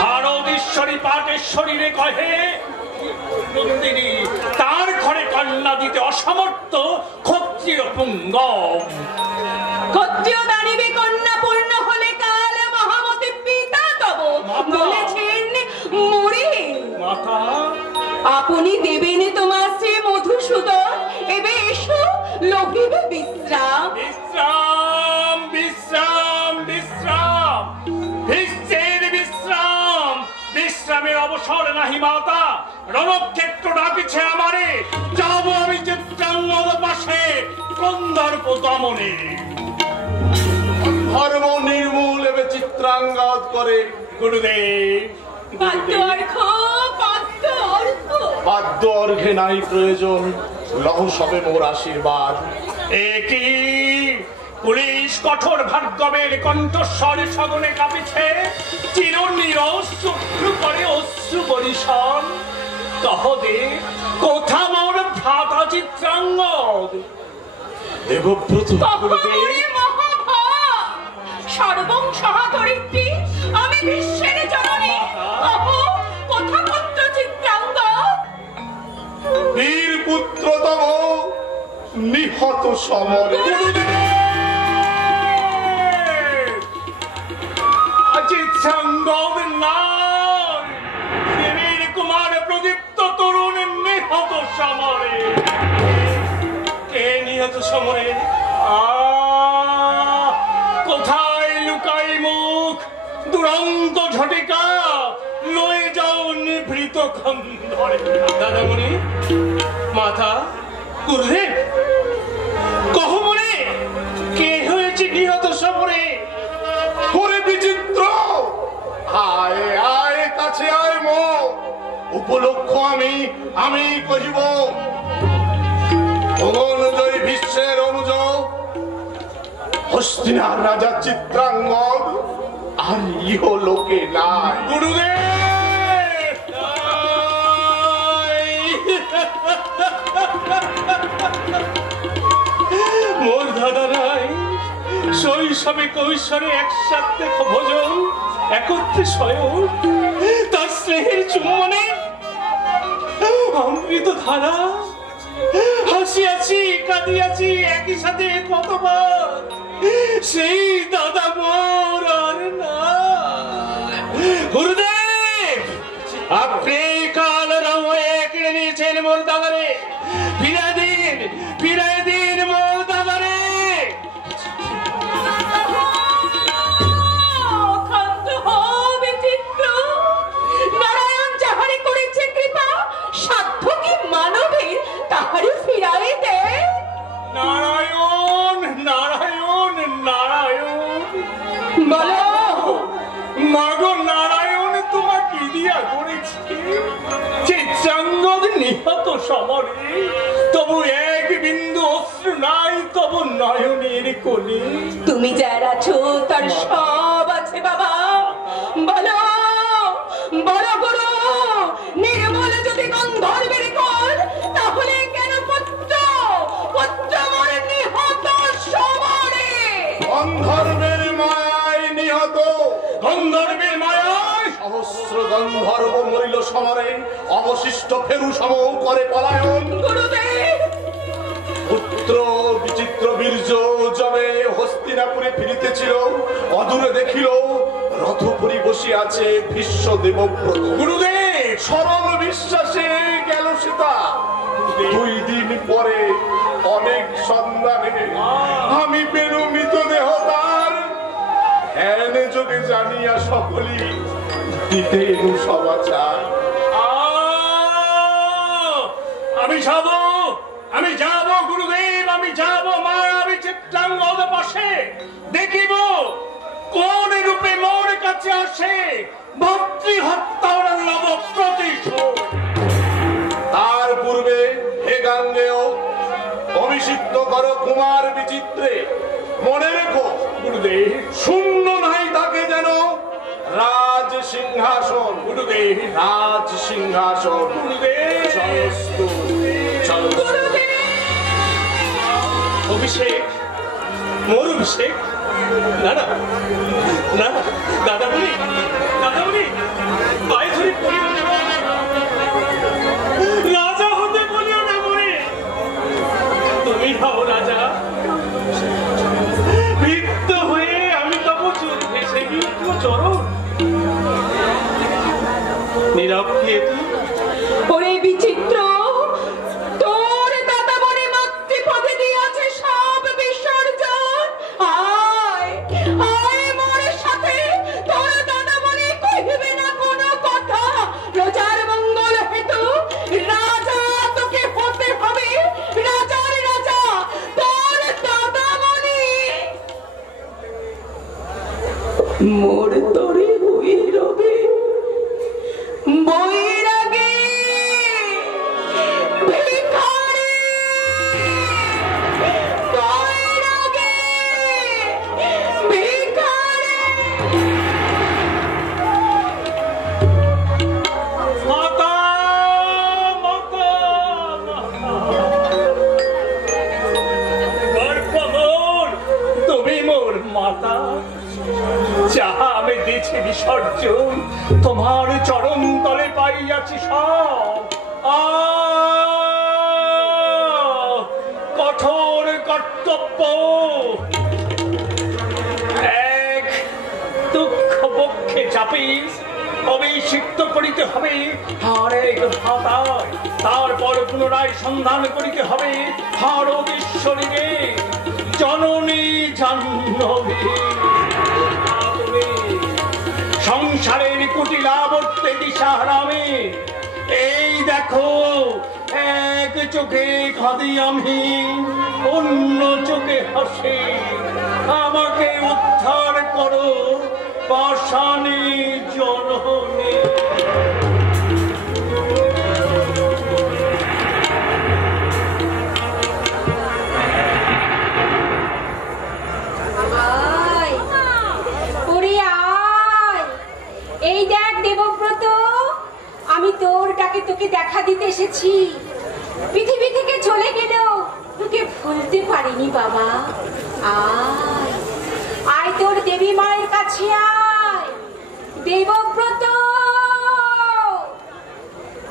ভারতেশ্বরী পাটেশ্বরীরে কহে নন্দিনী, তার ঘরে কন্যা দিতে অসমর্থ ক্ষত্রিয় পুঙ্গব। ক্ষত্রিয় দানিবে কন্যা পূর্ণ হলে কাল মহামতি পিতা তব বলেছেন মরি। মাতা আপনি দেবেন তোমার শ্রী মধুসূদন, এবে এসো লভিবে বিশ্রাম। বিশ্রাম বিশ্রাম বিশ্রাম, বিশ্বের বিশ্রাম, বিশ্রামের অবসর নাহি মাতা। রণক্ষেত্র ডাকিছে আমারে, যাব আমি চিত্রাঙ্গদ পাশে কন্দর্প দমনে। ধর্ম নির্মূল এবে চিত্রাঙ্গদ করে। গুরুদেব বাদ্য অর্ঘ, বাদ্য অর্ঘ। বাদ্য অর্ঘে নাই প্রয়োজন, লহ সবে মোর আশীর্বাদ। একি পুলিশ কঠোর ভার্গবের কণ্ঠস্বর সগনে কাঁপিছে, চিরনীরস চক্ষু করে অশ্রু বরিশন। কহদে কোথা মোর ভ্রাতা চিত্রাঙ্গদ? দেবব্রত কখনোই মহাভাব, সর্বং সহাধরিত্রী, আমি বিশ্বের জননী। কহ কোথা পুত্র চিত্রাঙ্গদ? বীর পুত্রতম নিহত সমরে। চিত্রাঙ্গদ নাই, দেবীর কুমার প্রদীপ্ত তরুণ নিহত সমরে। কে নিহত সমরে? কোথায় লুকাই মুখ? দুরন্ত ঝটিকা লয়ে যাও নিভৃত খন্দরে। দাদামণি, মাথা, গুরুদেব, কহ মনে কে হয়েছে নিহত সমরে? করে বিচিত্র, আয় আয় কাছে আয় মো, উপলক্ষ আমি কহিব। অনুজয় বিশ্বের অনুজ, হস্তিনার রাজা চিত্রাঙ্গদ আর ইহ লোকে নাই। গুরুদেব, মোর দাদা নাই শৈশবে কৈশোরে একসাথে ভোজন, একত্রে শয়ন, তার স্নেহের চুম্বনে অমৃত ধারা, হাসিয়াছি কাঁদিয়াছি একই সাথে কতবার। সেই দাদা মোর আর না। গুরুদেব, আপনি কাল রাময়ে কেড়ে নিয়েছেন মোর দাদারে, ফিরাই দিন, ফিরাই দিন মোর দাদারে। ক্ষান্ত হবে চিত্র, নারায়ণ যাহারে করেছে কৃপা, সাধ্য কি মানবের তাহারে ফিরাই দে। নারায়ণ নারায়ণ নারায়ণ, বলো মাগো নারায়ণ, তোমাকে দিয়া করেছি। চিত্রাঙ্গদ নিহত সমরে, তবু এক বিন্দু অশ্রু নাই তবু নয়নের কোণে। তুমি যার আছো তার সব আছে বাবা। বলো বলো গুরু, নির্মল যদি গন্ধর্বের কোল, তাহলে কেন পুত্র পুত্র মোর নিহত সমরে? গন্ধর্বের মায়ায় নিহত, গন্ধর্বের মায়ায় সহস্র গন্ধর্ব মরিল সমরে, অবশিষ্ট ফেরু সম করে পলায়ন। গুরুদেব, পুত্র বিচিত্র বীর্য যবে হস্তিনাপুরে ফিরিতেছিল, অদূরে দেখিল রথপুরী বসে আছে ভীষ্ম দেবব্রত। গুরুদেব, সরল বিশ্বাসে গেল সীতা। 2 দিন পরে অনেক সন্ধানে আমি পেরু মৃতদেহ তার, এনে যোগে জানিয়া সকলেই দিতে এনু সমাচার। আমি যাব, আমি যাব গুরুদেব, আমি যাব মায়াবী চিত্রাঙ্গদ পাশে, দেখিব কোন রূপে মোর কাছে আসে ভক্তি হত্যার নব প্রতিশোধ। তার পূর্বে হে গাঙ্গেয় অভিষিক্ত কর কুমার চিত্রে মনে রেখো গুরুদেব, শূন্য নাই তাকে যেন রাজ সিংহাসন। গুরুদেব, রাজ সিংহাসন গুরুদেব। জয়স্তু জয়স্তু। অভিষেক, মোর অভিষেক। না না না, দাদামণি, দাদামণি, পায়ে ধরে বলিও না, রাজা হতে বলিও না মনে। তুমি হও রাজা। বৃদ্ধ হয়ে আমি তবু চুল ভেসে গিয়েছিল চরণ। নীরব কেতু, ওরে বিচিত্র, তোর দাদা মনে মাতৃপদে দিয়েছে সব বিসর্জন। আয় আয় মোর সাথে, তোর দাদা মনে কহিবে না কোনো কথা। প্রজার মঙ্গল হেতু রাজা তোকে হতে হবে, রাজার রাজা তোর দাদা মনে। মোর তরে হই রবে বৈরাগী ভিখারি, বৈরাগী ভিখারি। মাতা, মাতা, গর্ভমোর, তুমি মোর মাতা। যাহা আমি দিছি বিসর্জন, তোমার চরণ তলে পাইয়াছি সব। কঠোর কর্তব্য এক, দুঃখ বক্ষে চাপি অভিষিক্ত করিতে হবে আর এক ভাতায়। তারপর পুনরায় সন্ধান করিতে হবে ভারতেশ্বরীরে, জননী জাহ্নবী। সংসারের কুটিলাবর্তে দিশাহারামে এই দেখো, এক চোখে কাঁদি আমি, অন্য চোখে হাসি। আমাকে উদ্ধার করো পাষাণী জননী। আয়, ওরে আয়। এই দেখ দেবব্রত, আমি তোর ডাকে তোকে দেখা দিতে এসেছি। পৃথিবী থেকে চলে গেলেও তোকে ভুলতে পারিনি বাবা। আয় আয়, তোর দেবী মায়ের কাছে আয়। দেবব্রত,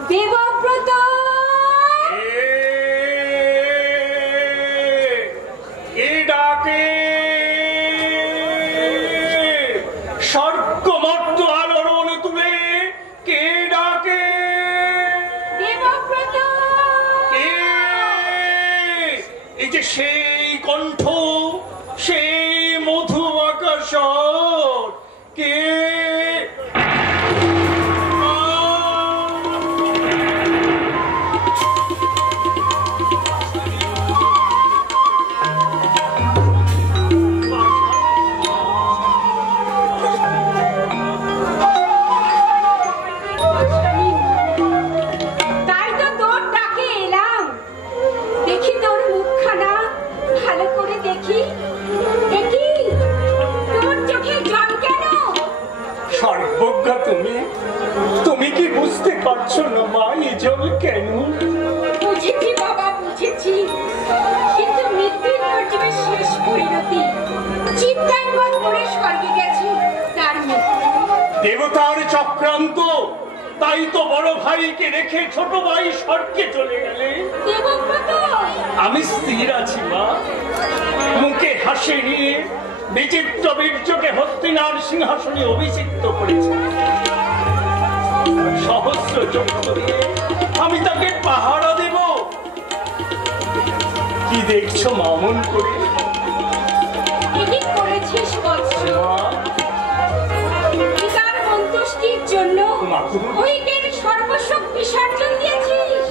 দেবব্রত। কে ডাকে? স্বর্গমর্ত আলোড়ন তুলে কে ডাকে? দেবব্রত। কে? এই যে সেই কণ্ঠ, সেই মধু আকাশ, কে? তাই তো তোর ডাকে এলাম। দেখি তোর মুখখানা, ভালো করে দেখি। দেখি তোর চোখে জল কেন? সর্বজ্ঞা তুমি, তুমি কি বুঝতে পারছো না মা এই জল কেন? বুঝেছি বাবা, বুঝেছি। কিন্তু মৃত্যুর পর্যবে শেষ পরিণতি। চিত্রাঙ্গন করে স্বর্গে গেছে তার মৃত্যু। দেবতার চক্রান্ত, তাই তো বড় ভাইকে রেখে ছোট ভাই স্বর্গে চলে গেলে। দেবব্রত, আমি স্থির আছি মা, মুখে হাসি নিয়ে বিচিত্র বীর্যকে হস্তিনার সিংহাসনে অভিষিক্ত করেছে। সহস্র চক্র দিয়ে আমি তাকে পাহারা দেব। কি দেখছো মামন করে? কি করেছিস বৎস? মা, পিতার সন্তুষ্টির জন্য মাতৃ। ওইকের সর্বস্ব বিসর্জন দিয়েছিস।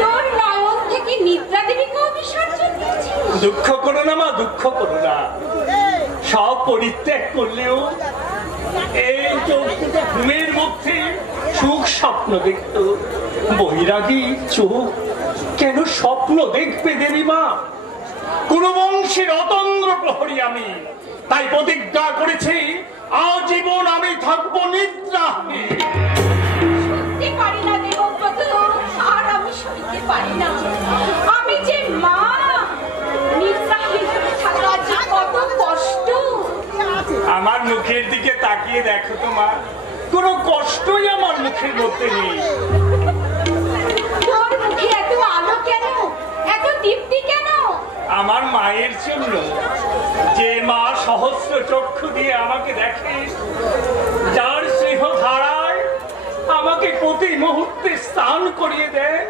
তোর নয়ন থেকে নিদ্রা দেবীকেও বিসর্জন দিয়েছিস। দুঃখ করো না মা, দুঃখ করো না। সব পরিত্যাগ করলেও এই চোখ থেকে ঘুমের মধ্যে সুখ স্বপ্ন দেখত। বৈরাগী চোখ কেন স্বপ্ন দেখবে দেবী মা? কোন বংশের অতন্দ্র প্রহরী আমি, তাই প্রতিজ্ঞা করেছি আজীবন আমি থাকবো নিদ্রাহীন। সত্যি পারি না দেবব্রত, আর আমি সইতে পারি না। আমি যে মা, নিদ্রাহীন হয়ে থাকা যে কত কষ্ট। আমার মুখের দিকে তাকিয়ে দেখো তো মা, কোনো কষ্টই আমার মুখের মধ্যে নেই। তোর মুখে এত আলো কেন, এত দীপ্তি কেন? আমার মায়ের জন্য, যে মা সহস্র চক্ষু দিয়ে আমাকে দেখে, যার স্নেহ ধারায় আমাকে প্রতি মুহূর্তে স্নান করিয়ে দেয়,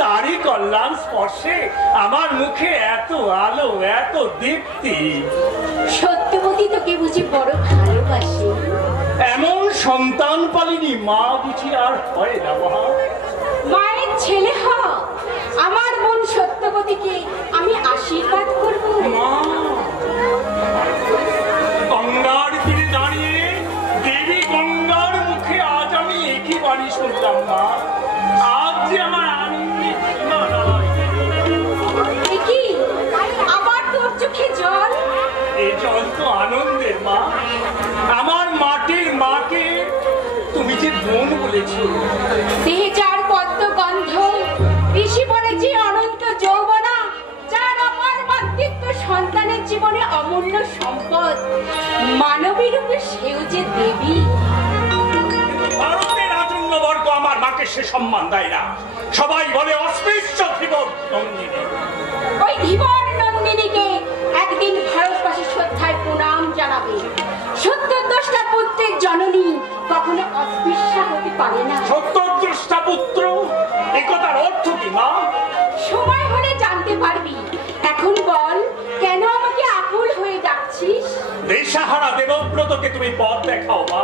তারই কল্যাণ স্পর্শে আমার মুখে এত আলো, এত দীপ্তি। সত্যবতী তোকে বুঝি বড় ভালোবাসে। এমন সন্তান পালিনি মা বুঝি আর হয় না মা। মায়ের ছেলে হ, আমার বোন সত্যবতীকে আমি আশীর্বাদ করব। গঙ্গার তীরে দাঁড়িয়ে দেবী গঙ্গার মুখে আজ আমি একই বাণী শুনলাম মা। আজ যে আমার আনন্দে সীমা নয়। কি আবার তোর চোখে জল? এই জল তো আনন্দের মা। আমার মাটির মাকে তুমি যে বোন বলেছ। দেহে যার পদ্ম গন্ধ, ঋষি বলেছে অনন্ত যৌবনা, যার আমার মাতৃত্ব সন্তানের জীবনে অমূল্য সম্পদ, মানবী রূপে সেও যে দেবী। ভারতের রাজন্যবর্গ আমার মাকে সে সম্মান দেয় না। সবাই বলে অস্পৃশ্য ধীবর নন্দিনী। ওই ধীবর নন্দিনীকে একদিন ভারতবাসী শ্রদ্ধায় প্রণাম জানাবে। ৭০ পুত্রের জননী কখনো অস্পৃশ্যা হতে পারে না। ৭০ পুত্র, একথার অর্থ কি মা? সময় হলে জানতে পারবি। এখন বল, কেন আমাকে আকুল হয়ে ডাকছিস? দেশাহারা দেবব্রতকে তুমি পথ দেখাও মা।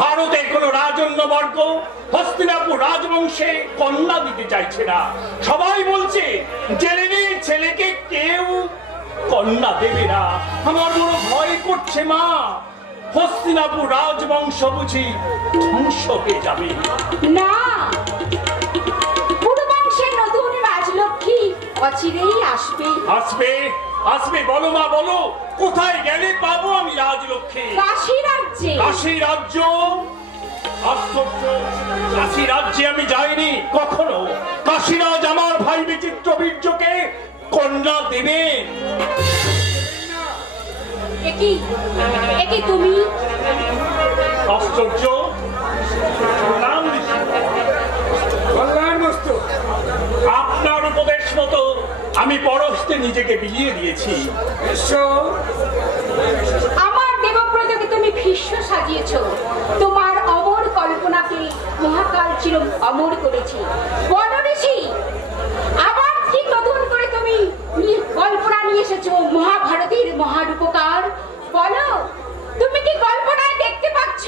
ভারতের কোন রাজন্যবর্গ হস্তিনাপুর রাজবংশে কন্যা দিতে চাইছে না। সবাই বলছে জেলেনির ছেলেকে কেউ কন্যা দেবে না। আমার বড় ভয় করছে মা, হস্তিনাপুর রাজবংশ বুঝি ধ্বংস হয়ে যাবে। না, পুরবংশের নতুন রাজলক্ষ্মী অচিরেই আসবে। আসবে আসবে, বলো মা বলো, কোথায় গেলে পাবো আমি রাজলক্ষ্মী? কাশী রাজ্যে। কাশী রাজ্য? আশ্চর্য, কাশী রাজ্যে আমি যাইনি কখনো। কাশীরাজ আমার ভাই বিচিত্র বীর্যকে কন্যা দেবেন। একই তুমি? আশ্চর্য, নাম কল্যাণমস্তু। আপনার উপদেশ মতো আমি পরস্তে নিজেকে বিলিয়ে দিয়েছি। আমার দেবব্রতকে তুমি ভীষ্ম সাজিয়েছ। তোমার অমর কল্পনাকে মহাকাল চির অমর করেছে। বলো ঋষি, আবার কি নতুন করে তুমি কল্পনা নিয়ে এসেছো মহাভারতের মহারূপকার? বলো, তুমি কি কল্পনায় দেখতে পাচ্ছ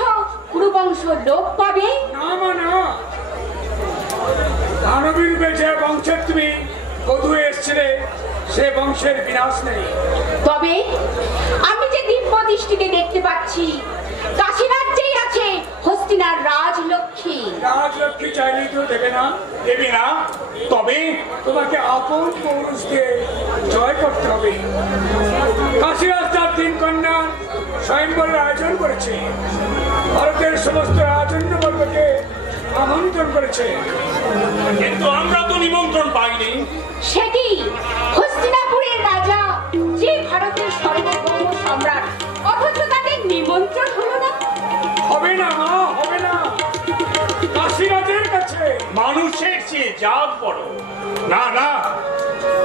কুরুবংশ লোপ পাবে? না মা, না। মানবী রূপে যে বংশের তুমি বধূ এসেছিলে, সে বংশের বিনাশ নেই। তবে আমি যে দিব্য দৃষ্টিতে দেখতে পাচ্ছি, কাশী রাজ্যেই আছে হস্তিনার রাজলক্ষ্মী। রাজলক্ষ্মী চাইলেই তো দেবে না। দেবে না? তবে তোমাকে আপন পৌরুষ দিয়ে জয় করতে হবে। কাশীরাজ তার ৩ কন্যা স্বয়ংবরের আয়োজন করেছে। ভারতের সমস্ত রাজন্যবর্গকে আমন্ত্রণ করেছে। কিন্তু আমরা তো নিমন্ত্রণ পাইনি। সে কি, হস্তিনাপুরের রাজা, যে ভারতের সর্বভৌম সম্রাট, অথচ তাদের নিমন্ত্রণ হলো না? হবে না মা, হবে না। কাশীরাজের কাছে মানুষের চেয়ে জাত বড়। না না,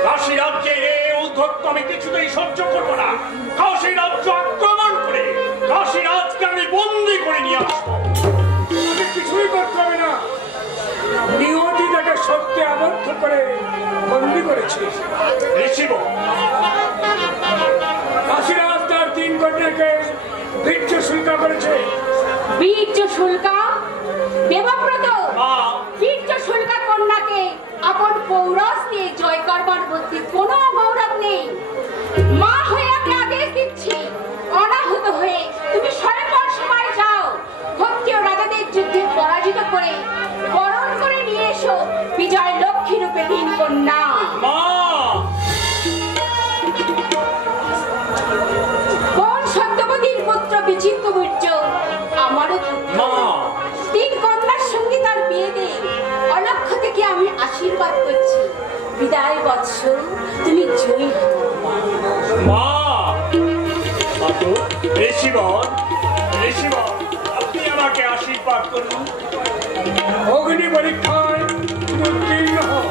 কাশী রাজ্যে উদ্ধত্ত আমি কিছুতেই সহ্য করবো না। কাশী রাজ্য আক্রমণ করে কাশী রাজকে আমি বন্দি করে নিয়ে আসবো। আমি কিছুই করতে হবে না। নিয়তি তাকে সত্যে আবদ্ধ করে বন্দি করেছে। ঋষিব, কাশীরাজ তার 3 কন্যাকে বীর্য শুল্কা করেছে। বীর্য শুল্কা? দেবব্রত, বীর্য শুল্কা কন্যাকে আপন পৌরস দিয়ে জয় করবার মধ্যে কোনো গৌরব নেই। মা হয়ে আমি আদেশ দিচ্ছি, অনাহুত হয়ে তুমি স্বয়ংবর সভায় যাও। ভক্তীয় রাজাদের বৎস, তুমি জয়ী হও। মা ঋষিবর, ঋষিবর, আপনি আমাকে আশীর্বাদ করুন। অগ্নি পরীক্ষায় উত্তীর্ণ হও।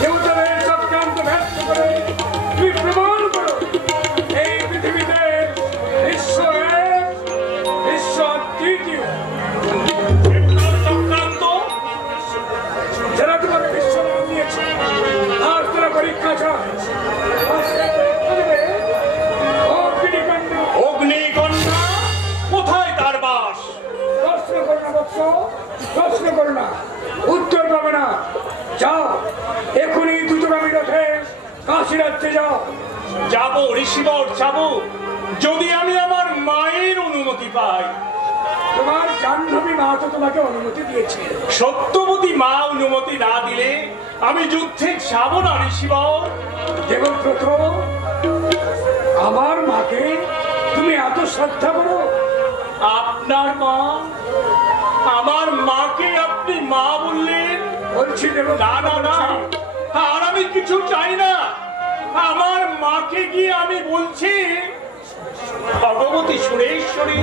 দেবতাদের চক্রান্ত ব্যর্থ করে তুমি প্রমাণ করো এই পৃথিবীতে বিশ্ব এক, বিশ্ব দ্বিতীয়। চক্রান্ত যারা তোমাকে বিশ্ব নাম দিয়েছে আর তারা পরীক্ষা চায়। অগ্নিকন্যা কোথায় তার বাস? প্রশ্ন করো না বৎস, প্রশ্ন করো না, উত্তর পাবে না। যাও এখনই দ্রুতগামী রথে কাশী রাজ্যে যাও। যাবো ঋষিবর, যাবো, যদি আমি আমার মায়ের অনুমতি পাই। তোমার জাহ্নবী মা তো তোমাকে অনুমতি দিয়েছে। সত্যবতী মা অনুমতি না দিলে আমি যুদ্ধে যাব না ঋষিবর। দেবব্রত, আমার মাকে তুমি এত শ্রদ্ধা করো? আপনার মা? আমার মাকে আপনি মা বললেন? বলছি দেব না না না, আর আমি কিছু চাই না। আমার মাকে গিয়ে আমি বলছি ভগবতী সুরেশ্বরী,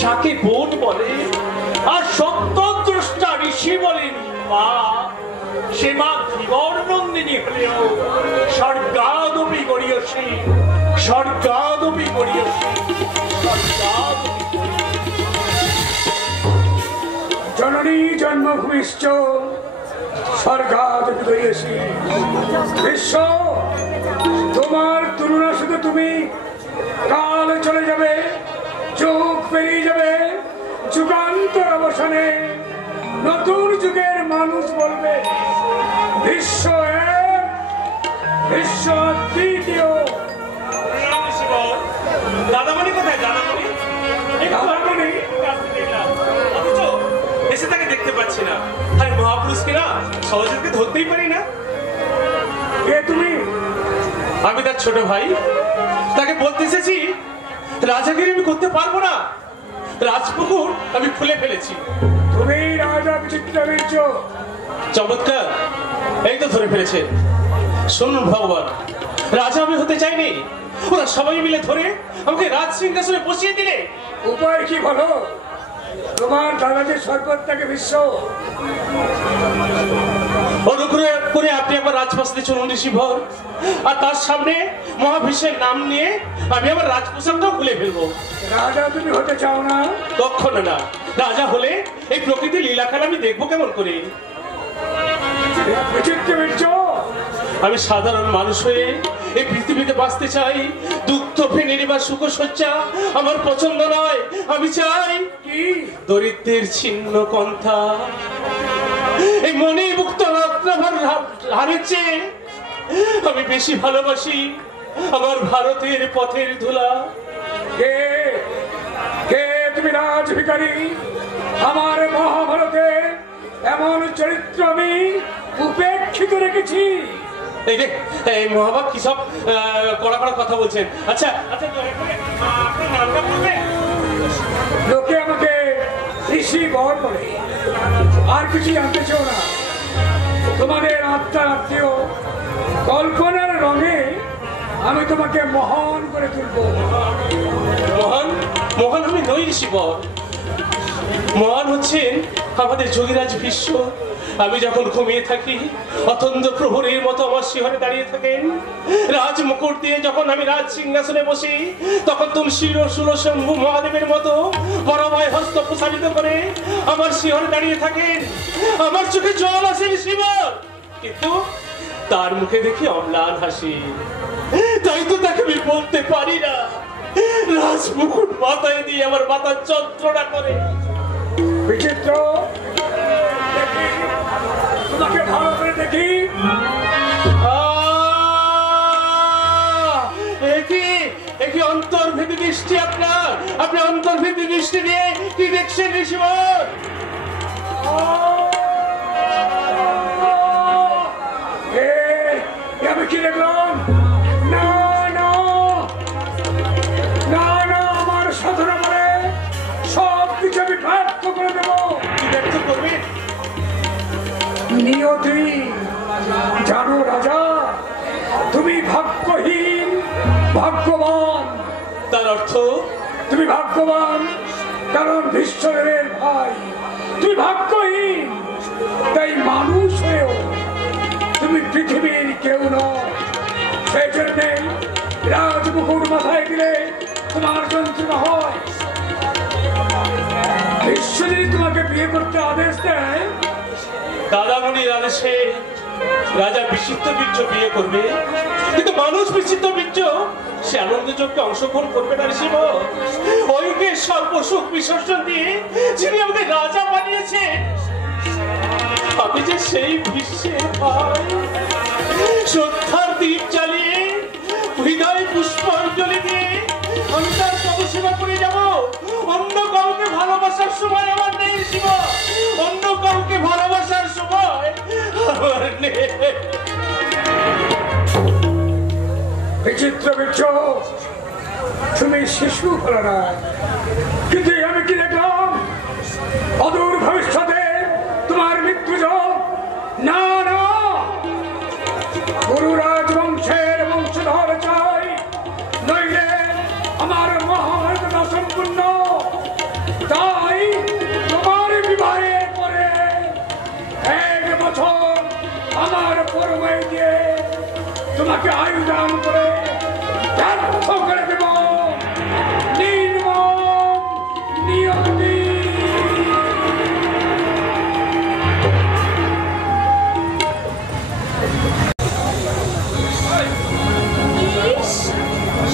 যাকে বোন বলে আর সত্যদ্রষ্টা ঋষি বলেন মা, সে মা ত্রিবর্ণন্দিনী হলেও স্বর্গাদপি গড়িয়সী, স্বর্গাদপি গড়িয়সী, স্বর্গাদপি। জননী জন্মভূমিশ্চ স্বর্গাদপি গড়িয়সী। বিশ্ব, তোমার তুলনা শুধু তুমি। কাল চলে যাবে, যুগ পেরিয়ে যাবে, যুগান্তর অবসানে নতুন যুগের মানুষ বলবে বিশ্ব এক, বিশ্ব দ্বিতীয়। দাদামণি কোথায়? দাদামণি দাদামণি অথচ এসে তাকে দেখতে পাচ্ছি না। আরে মহাপুরুষকে না সহজে ধরতেই পারি না। কে তুমি? আমি তার ছোট ভাই। তাকে বলতে এসেছি রাজাগিরি আমি করতে পারবো না, রাজপুকুর আমি খুলে ফেলেছি। তুমি রাজা বিচিত্রবীর্য। চমৎকার, এই তো ধরে ফেলেছে। শুনুন ভগবান, রাজা আমি হতে চাইনি, ওরা সবাই মিলে ধরে আমাকে রাজ সিংহাসনে বসিয়ে দিলে। উপায় কি বলো? তোমার দাদা যে সর্বত্যাকে বিশ্ব। অনুগ্রহ করে আপনি একবার রাজপ্রাসাদে চলুন ঋষিভর, আর তার সামনে মহাভীষের নাম নিয়ে আমি আমার রাজপ্রাসাদটাও খুলে ফেলবো। রাজা তুমি হতে চাও না? কখনো না। রাজা হলে এই প্রকৃতি লীলা খেলা আমি দেখবো কেমন করে? বিচিত্রবীর্য, আমি সাধারণ মানুষ হয়ে এই পৃথিবীতে বাঁচতে চাই। দুগ্ধ ফেনীর বা সুখসজ্জা আমার পছন্দ নয়। আমি চাই কি? দরিদ্রের ছিন্ন কন্থা, এই মনে মুক্ত রত্নাভার হারের চেয়ে আমি বেশি ভালোবাসি আমার ভারতের পথের ধুলা। কে কে তুমি রাজভিখারী? আমার মহাভারতে এমন চরিত্র আমি উপেক্ষিত রেখেছি। এই রে, এই মহাভাব কি সব কড়া কড়া কথা বলছেন? আচ্ছা আচ্ছা, আপনার নামটা বলবেন? লোকে আমাকে ঋষি বর বলে, আর কিছু জানতে চাও না। তোমাদের আত্মার আত্মীয় কল্পনার রঙে আমি তোমাকে মহান করে তুলব। মহান? মহান আমি নই ঋষিবর। মহান হচ্ছেন আমাদের যোগীরাজ ভীষ্ম। আমি যখন ঘুমিয়ে থাকি অতন্দ্র প্রহরীর মতো আমার শিহরে দাঁড়িয়ে থাকেন। রাজ মুকুট দিয়ে যখন আমি রাজ সিংহাসনে বসি তখন তুমি শম্ভু মহাদেবের মতো বড়ভাই হস্ত প্রসারিত করে আমার শিহরে দাঁড়িয়ে থাকেন। আমার চোখে জল আসে ঋষিবর, কিন্তু তার মুখে দেখি অম্লান হাসি। তাই তো তাকে আমি বলতে পারি না। রাজ মুকুট মাথায় দিয়ে আমার মাথা যন্ত্রণা করে। বিচিত্র, দেখি, তোমাকে ভালো করে দেখি। একই অন্তর্ভেদী দৃষ্টি আপনার। আপনি অন্তর্ভেদী দৃষ্টি দিয়ে কি দেখছেন ঋষিবর? আমি কি দেখলাম? না না না না, আমার সাধনা করে সব কিছু আমি ব্যর্থ করে দেবো। কি ব্যর্থ করবে? নিয়তি জানো রাজা, তুমি ভাগ্যহীন ভাগ্যবান। তার অর্থ? তুমি ভাগ্যবান কারণ ভীষ্মদেবের ভাই। তুমি ভাগ্যহীন তাই মানুষ হয়েও তুমি পৃথিবীর কেউ নয়। সেই জন্যে রাজমুকুট মাথায় দিলে তোমার যন্ত্রণা হয়। ভীষ্মদেব তোমাকে বিয়ে করতে আদেশ দেয়। দাদামণির আদেশে রাজা বিচিত্র বীর্য বিয়ে করবে, কিন্তু মানুষ বিচিত্র বীর্য সে আনন্দযজ্ঞে অংশগ্রহণ করবে না ঋষিব। ওইকে সর্বসুখ বিসর্জন দিয়ে যিনি আমাকে রাজা বানিয়েছে, আমি যে সেই ভীষ্মের ভাই। শ্রদ্ধার দ্বীপ জ্বালিয়ে হৃদয় পুষ্পাঞ্জলি দিয়ে আমি তার পদসেবা করে যাব। অন্য কাউকে ভালোবাসার সময় আমার নেই ঋষিব, অন্য কাউকে ভালোবাসার সময় আমার নেই। বিচিত্র বীর্য, তুমি শিশু হলো না, কিন্তু আমি কি দেখলাম অদূর ভবিষ্যতে তোমার মৃত্যু যোগ। না না, গুরু রাজবংশের বংশধর চাই, নইলে আমার মহাভারত সম্পূর্ণ। তাই তোমার বিবাহের পরে 1 বছর আমার পরমায় দিয়ে তোমাকে আয়ুদান করে ব্যর্থ করে দেব। নির্মম নিয়তি।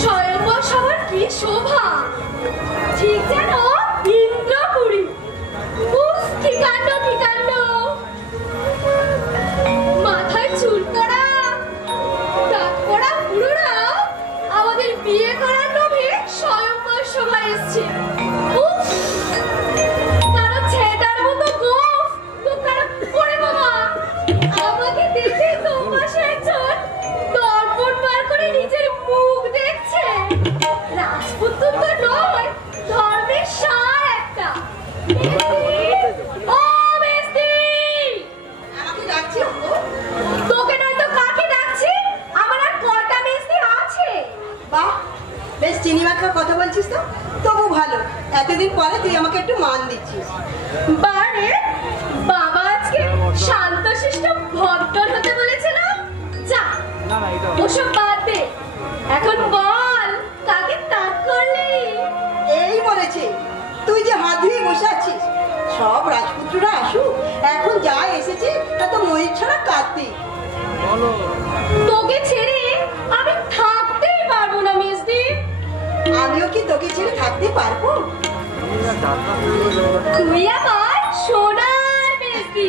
স্বয়ংবর সভার কি শোভা, ঠিক যেন ইন্দ্রপুরী। উফ, কি কাণ্ড কি কাণ্ড! মাথায় চুল করা দাগ করা বুড়োরা আমাদের বিয়ে করার লোভে স্বয়ংবর সভায় এসছে। উফ, কারো ছেটার মতো গোফ তো কারো পড়ে বাবা। আমাকে দেখে তোমাশে একজন দর্পণ বার করে নিজের মুখ দেখছে। রাজপুত্র তো নয়, ধর্মের সার একটা। ও বেস্তি, আমাকে ডাকছি? তোকে নয় তো কাকে ডাকছি? আমার আর কটা বেস্তি আছে? বাহ, বেশ চিনি মাখার কথা বলছিস তো, তবু ভালো। এতদিন পরে তুই আমাকে একটু মান দিচ্ছিস। বারে বাবা আজকে শান্তশিষ্ট ভদ্র হতে বলেছিল। যা, ওসব বাদ দে, এখন বল কাকে তাক করলি? এই বলেছে, তুই যে হাত ধুয়ে বসে আছিস। সব রাজপুত্ররা আসুক, এখন যা এসেছে তা তো ময়ূর ছাড়া কার্তিক। তোকে ছেড়ে আমি থাকতেই পারবো না মেজদি। আমিও কি তোকে ছেড়ে থাকতে পারবো? তুই আমার সোনার মেজদি।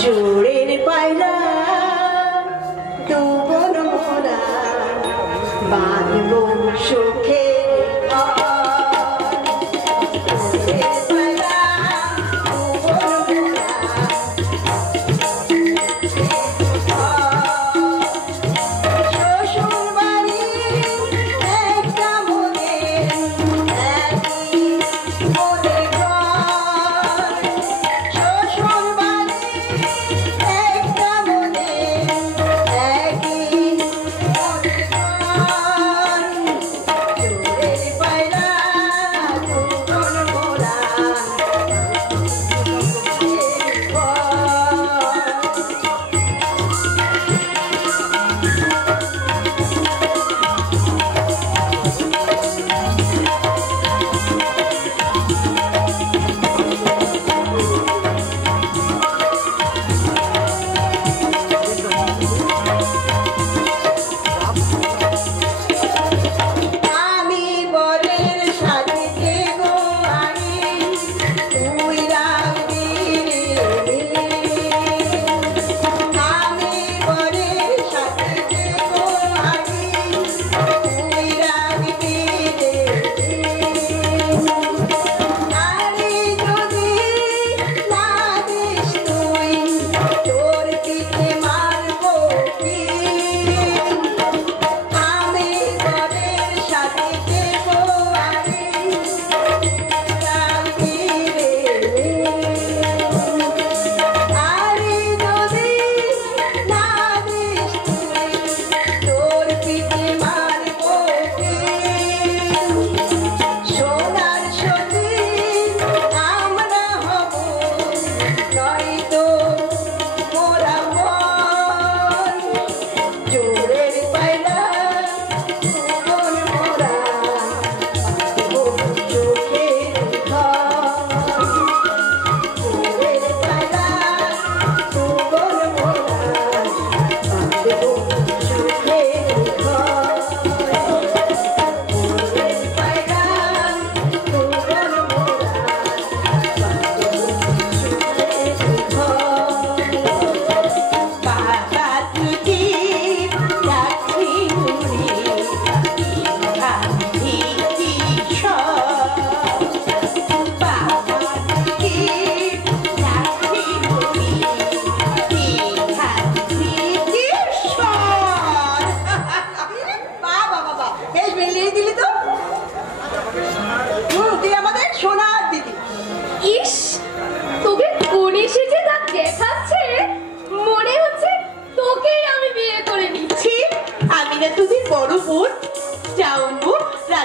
জোরের পায়রা দুবন মোরা বাঁধব সুখে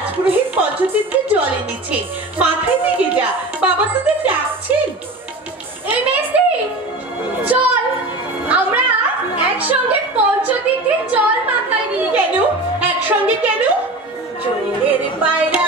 রাজপুরোহিত পঞ্চতীর্থে জল এনেছেন, মাথায় থেকে যা, বাবা তোদের ডাকছেন। এই মেসি, চল আমরা একসঙ্গে পঞ্চতীর্থে জল মাথায় নিয়ে। কেন একসঙ্গে কেন? চোরের পায়রা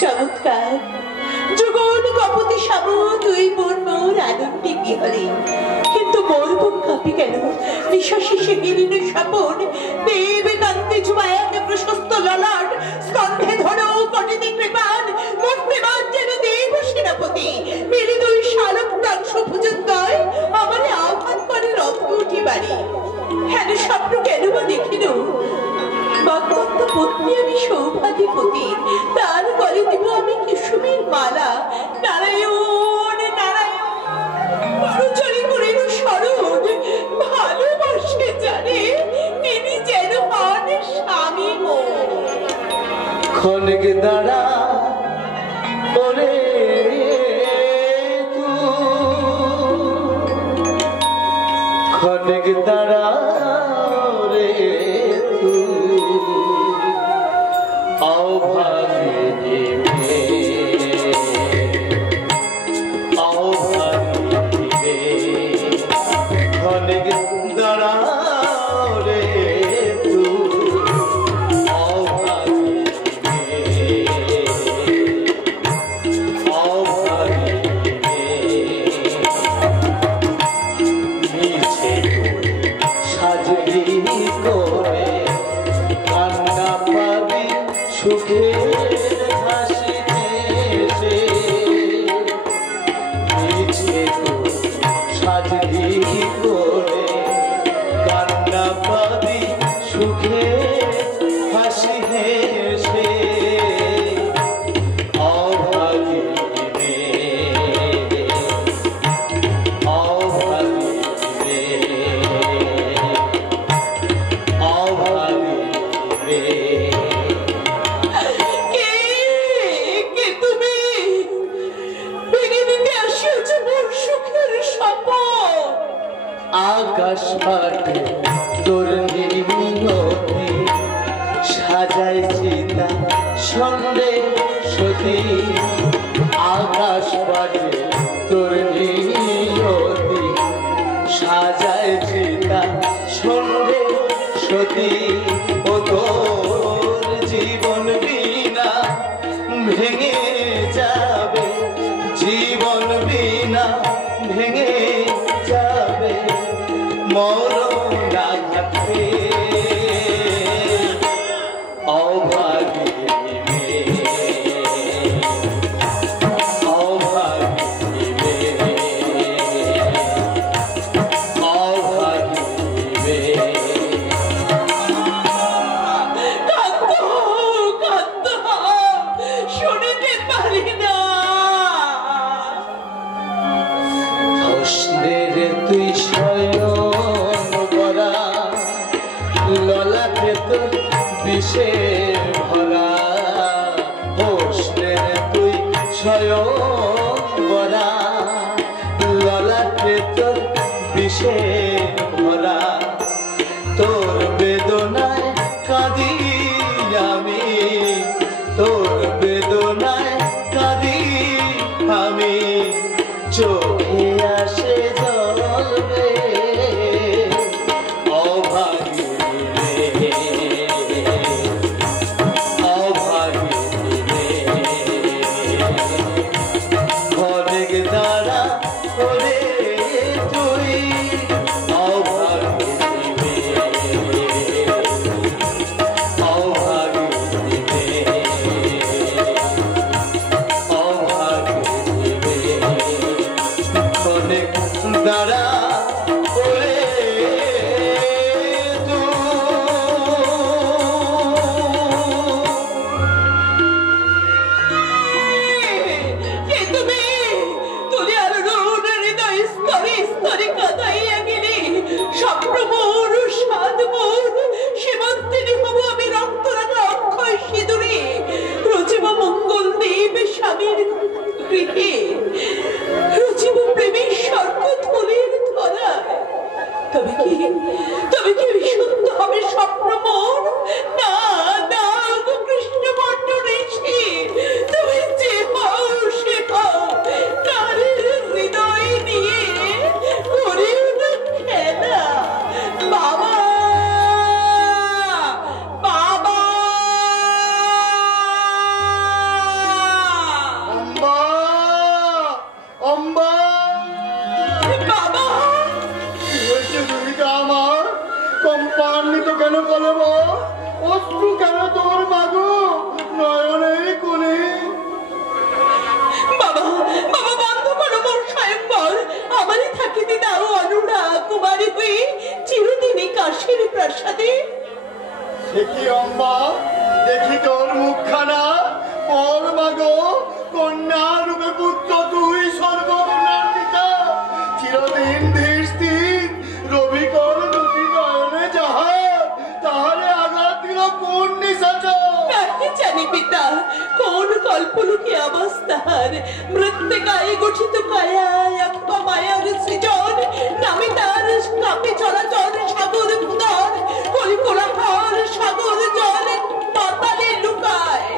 চমৎকার। যুগল কপতি সাব দুই বোন মোর আনন্দে বিহরে, কিন্তু মোর বুক কাঁপে কেন? নিঃশ্বাসে গিরিন স্বপন দেবে কান্তে জুবা এক প্রশস্ত ললাট, স্কন্ধে ধরো কটিতে কৃপান, মোর প্রেমান যেন দেব সেনাপতি, মেরে দুই শালক প্রাংশ ভুজঙ্গয় আমারে আহ্বান করে রথে উঠি বাড়ি। হেন স্বপ্ন কেন বা দেখিল? ভক্ত পত্নী আমি সৌভাধিপতি, তার গলে দিব আমি কুসুমের মালা। নারায়ণ নারায়ণ পরচরি করিল স্মরণ, ভালোবাসে জানে তিনি যেন হন স্বামী মোর। খনক দাঁড়া ওরে খনক দাঁড়া রে তু আও ভাগিনী মে আও ভাগিনী মে খনক দাঁড়া রে তু আও ভাগিনী মে আও ভাগিনী মে মিছে সাজলি করে কান্না পাবি সুখে হাসিতে সে মিছে সাজলি করে কান্না পাবি সুখে হাসি হেসে অভাগিনী অভাগিনী অভাগিনী কে কে তুমি? ভেঙে দিতে আসিয়াছ মোর সুখের স্বপন। আকাশ পাতে তোর নির্মিয়তে সাজাই চিতা সন্দেহ সতী আকাশ পাতে তোর নির্মিয়তে সাজাই চিতা সন্দেহ সতী ও তোর জীবন বিনা ভেঙে যাবে, জীবন বিনা ভেঙে যাবে মরণ আঘাতে অভাগিনী মে অভাগিনী মে অভাগিনী মে কাঁদো কাঁদো, শুনিতে পারি না। হোসনের তুই শয়ন করা ললাটে তোর বিষের ভরা, হোসনের তুই শয়ন করা ললাটে তোর বিষের ভরা, তোর বেদনায় কাঁদি আমি, তোর বেদনায় কাঁদি আমি, চোখে আসে জল রে অভাগিনী রে অভাগিনী রে অনেক দাঁড়া করে তুই অভাগিনী রে অভাগিনী রে অভাগিনী রে অনেক দাঁড়া করে কেন কলব, অশ্রু কেন তোর মাগো নয়নের কোণে? বাবা বাবা বন্ধ করো মোর স্বয়ংবর, আমারই থাকিতে দাও অনুরা কুমারী হয়ে চিরদিনই কাশীর প্রাসাদে। সে কি অম্বা, দেখি তোর মুখখানা, বল মাগো কন্যা রূপে পুত্র তুই সর্বগুণান্বিতা, চিরদিন ধীর স্থির রবিকর দুটি নয়নে যাহার, তাহারে আঘাত দিল কোন নিশাচর? নাহি জানি পিতা কোন কল্পলোকে অবস্থার, মৃত্তিকায় গঠিত কায়ায় অথবা মায়ার সৃজন, নামে তার কাপে চলাচল সাগর ভুদর, কলিকোলাহল সাগর জল পাতালে লুকায়,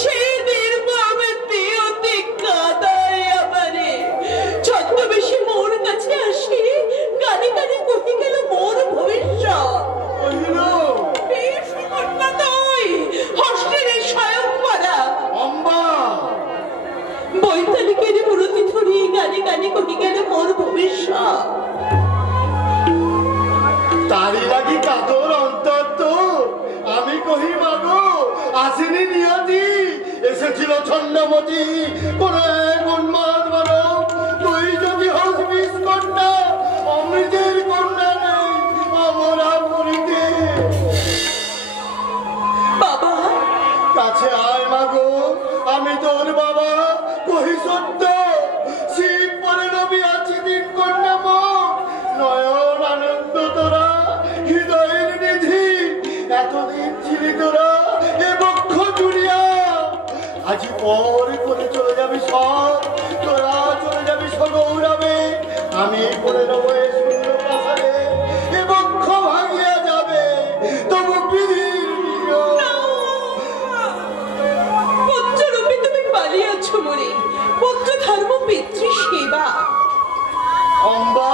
সেই নির্মমের দেহতে কাঁদায় আমারে। ছদ্মবেশে মোর কাছে আসি গানে গানে কহি গেল মোর ভবিষ্যৎ। বৈতালিকের মূরতি ধরিয়ে গানে গানে কহি গেল মোর ভবিষ্যৎ। তারি লাগি কাতর অন্তর তো, আমি কহি মাগো আসেনি নিয়তি, এসেছিল ছন্নমতি কোন এক উন্মাদ মানব। তুই যদি হস বিষ কন্যা, অমৃতের কন্যা নেই অমরা পুরীতে। বাবা কাছে আয় মাগো, আমি তোর বাবা কহি সত্য, শিব বলে রবি আছি দিন কন্যা মোর, নয়ন আনন্দ তোরা হৃদয়ের নিধি, এতদিন ছিলি তোরা এ বক্ষ জুড়িয়া, আজ পর করে চলে যাবি সব, তোরা চলে যাবি সগৌরবে, আমি করে নেব এ সুন্দর প্রাসাদে, এ বক্ষ ভাঙিয়া যাবে তবু বিধির পুত্ররূপে তুমি পালিয়াছ মোরে, পুত্র ধর্ম পিতৃ সেবা। অম্বা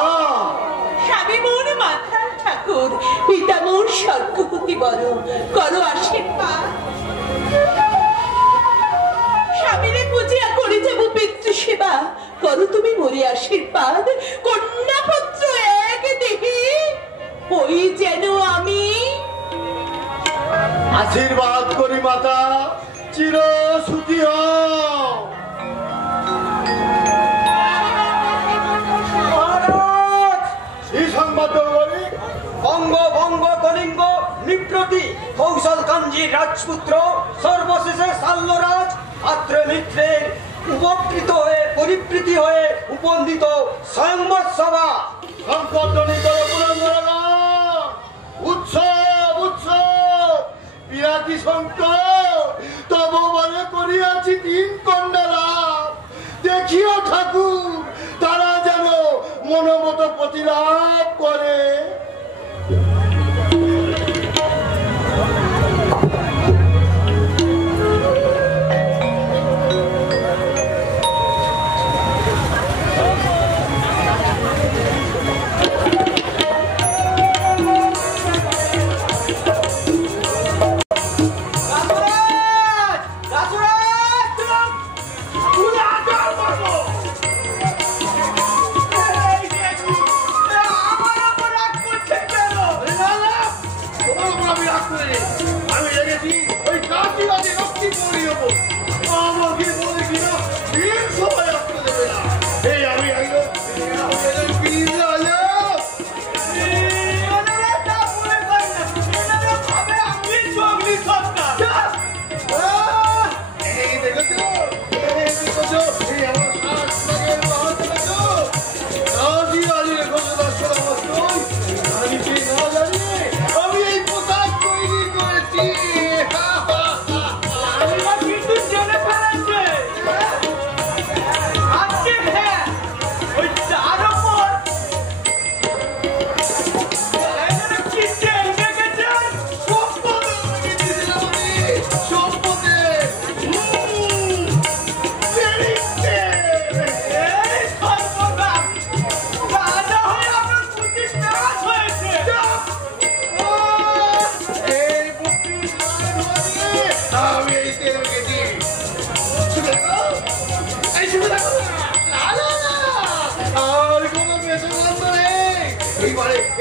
স্বামী মোর মাথার ঠাকুর, পিতা মোর স্বর্গপতি বড়, করো আশীর্বাদ। স্বামীরে পূজিয়া করে যাব পিতৃ সেবা, করো তুমি মোরে আশীর্বাদ। কন্যা পুত্র এক দেহে ওই যেন আমি। আশীর্বাদ করি মাতা, চির সুখী হও। এই সংবাদ বলি, বঙ্গ ভঙ্গ কলিঙ্গ নিপ্রতি কৌশল কাঞ্জির রাজপুত্র সর্বশেষে শাল্যরাজ আত্র মিত্রের উপকৃত হয়ে পরিপ্রীতি হয়ে উপন্দিত স্বয়ংবর সভা সংকটজনিত উৎসব উৎসব পিরাকি শঙ্কর তব বলে করিয়াছি তিন কন্যা লাভ, দেখিও ঠাকুর তারা যেন মনোমত প্রতিলাভ করে।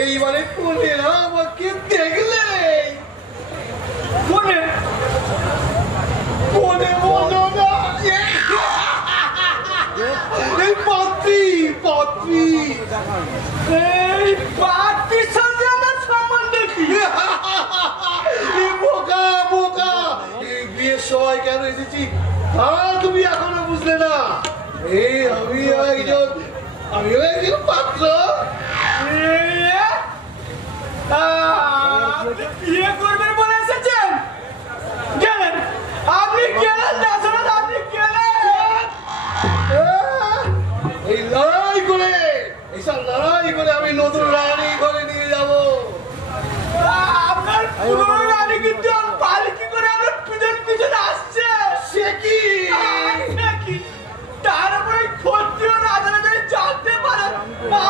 এইবারে পুনেরা আমাকে দেখলে মনে মনে বলো না এই পাত্রী পাত্রী এই পাত্রীর সঙ্গে আমার সম্বন্ধ কি? এই বোকা বোকা এই বিয়ের সময় কেন এসেছি তুমি এখনো বুঝলে না? এই আমিও একজন পাত্র। আপনি বিয়ে করবেন বলে এসেছেন? গেলেন আপনি গেলেন না শোনেন আপনি গেলেন এই লড়াই করে এইসব লড়াই করে আমি নতুন রানী করে নিয়ে যাব। আপনার পুরো রানী কিন্তু পালকি করে আপনার পিছন পিছনে আসছে। সে কি তারপরে ক্ষত্রিয় রাজারা যদি জানতে পারে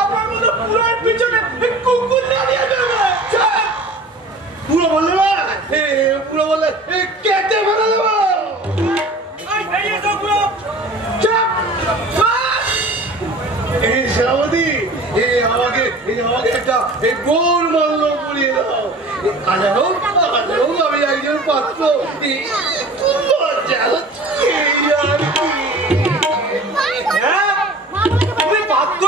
আপনার মতো পুরোর পিছনে কুকুর দাঁড়িয়ে দেবে। পুরো বললে না পুরো বললে কেটে ফেলে দেবো। এই সেনাপতি আমাকে একটা গোল মাল্য পরিয়ে দাও। আজ হোক আমি একজন পাত্র। লজ্জা হচ্ছে আর কি। তুমি পাত্র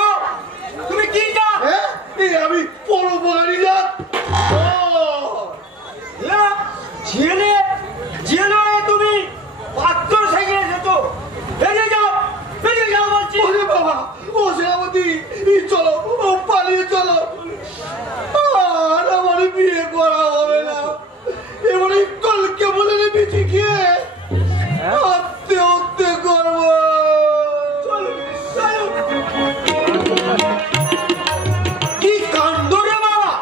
তুমি কি যা আমি পরোপকারী জাত। জেলে জেলে তুমি পাত্র সেজে এসেছো। বেরিয়ে যাও বলছি। ওরে বাবা ও সেনাপতি চলো পালিয়ে চলো। আর আমার বিয়ে করা হবে না। এবারে কলকে বলে বেঁচে খেয়ে আত্মে হত্যে করবো। কি কাণ্ড রে বাবা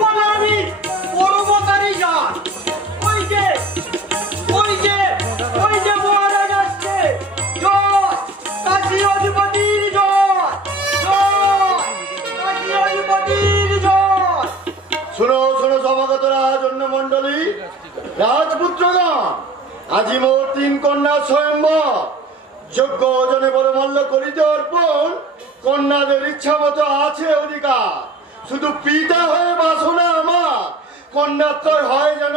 বলে আমি পরবতারি যান। ওই যে মহারাজ আসছে। জয় কাশী অধিপতির জয় কাশী অধিপতির জয়। শোনো শোনো সভাগত রাজন্য মন্ডলী রাজপুত্রগণ, আজি মোর 3 কন্যা স্বয়ম্বর। যোগ্য জনে বড় মল্ল করিতে অর্পণ। কন্যাদের ইচ্ছা মতো আছে অধিকার। শুধু পিতা হয়ে বাসনা আমার। কন্যাত্রয় হয় যেন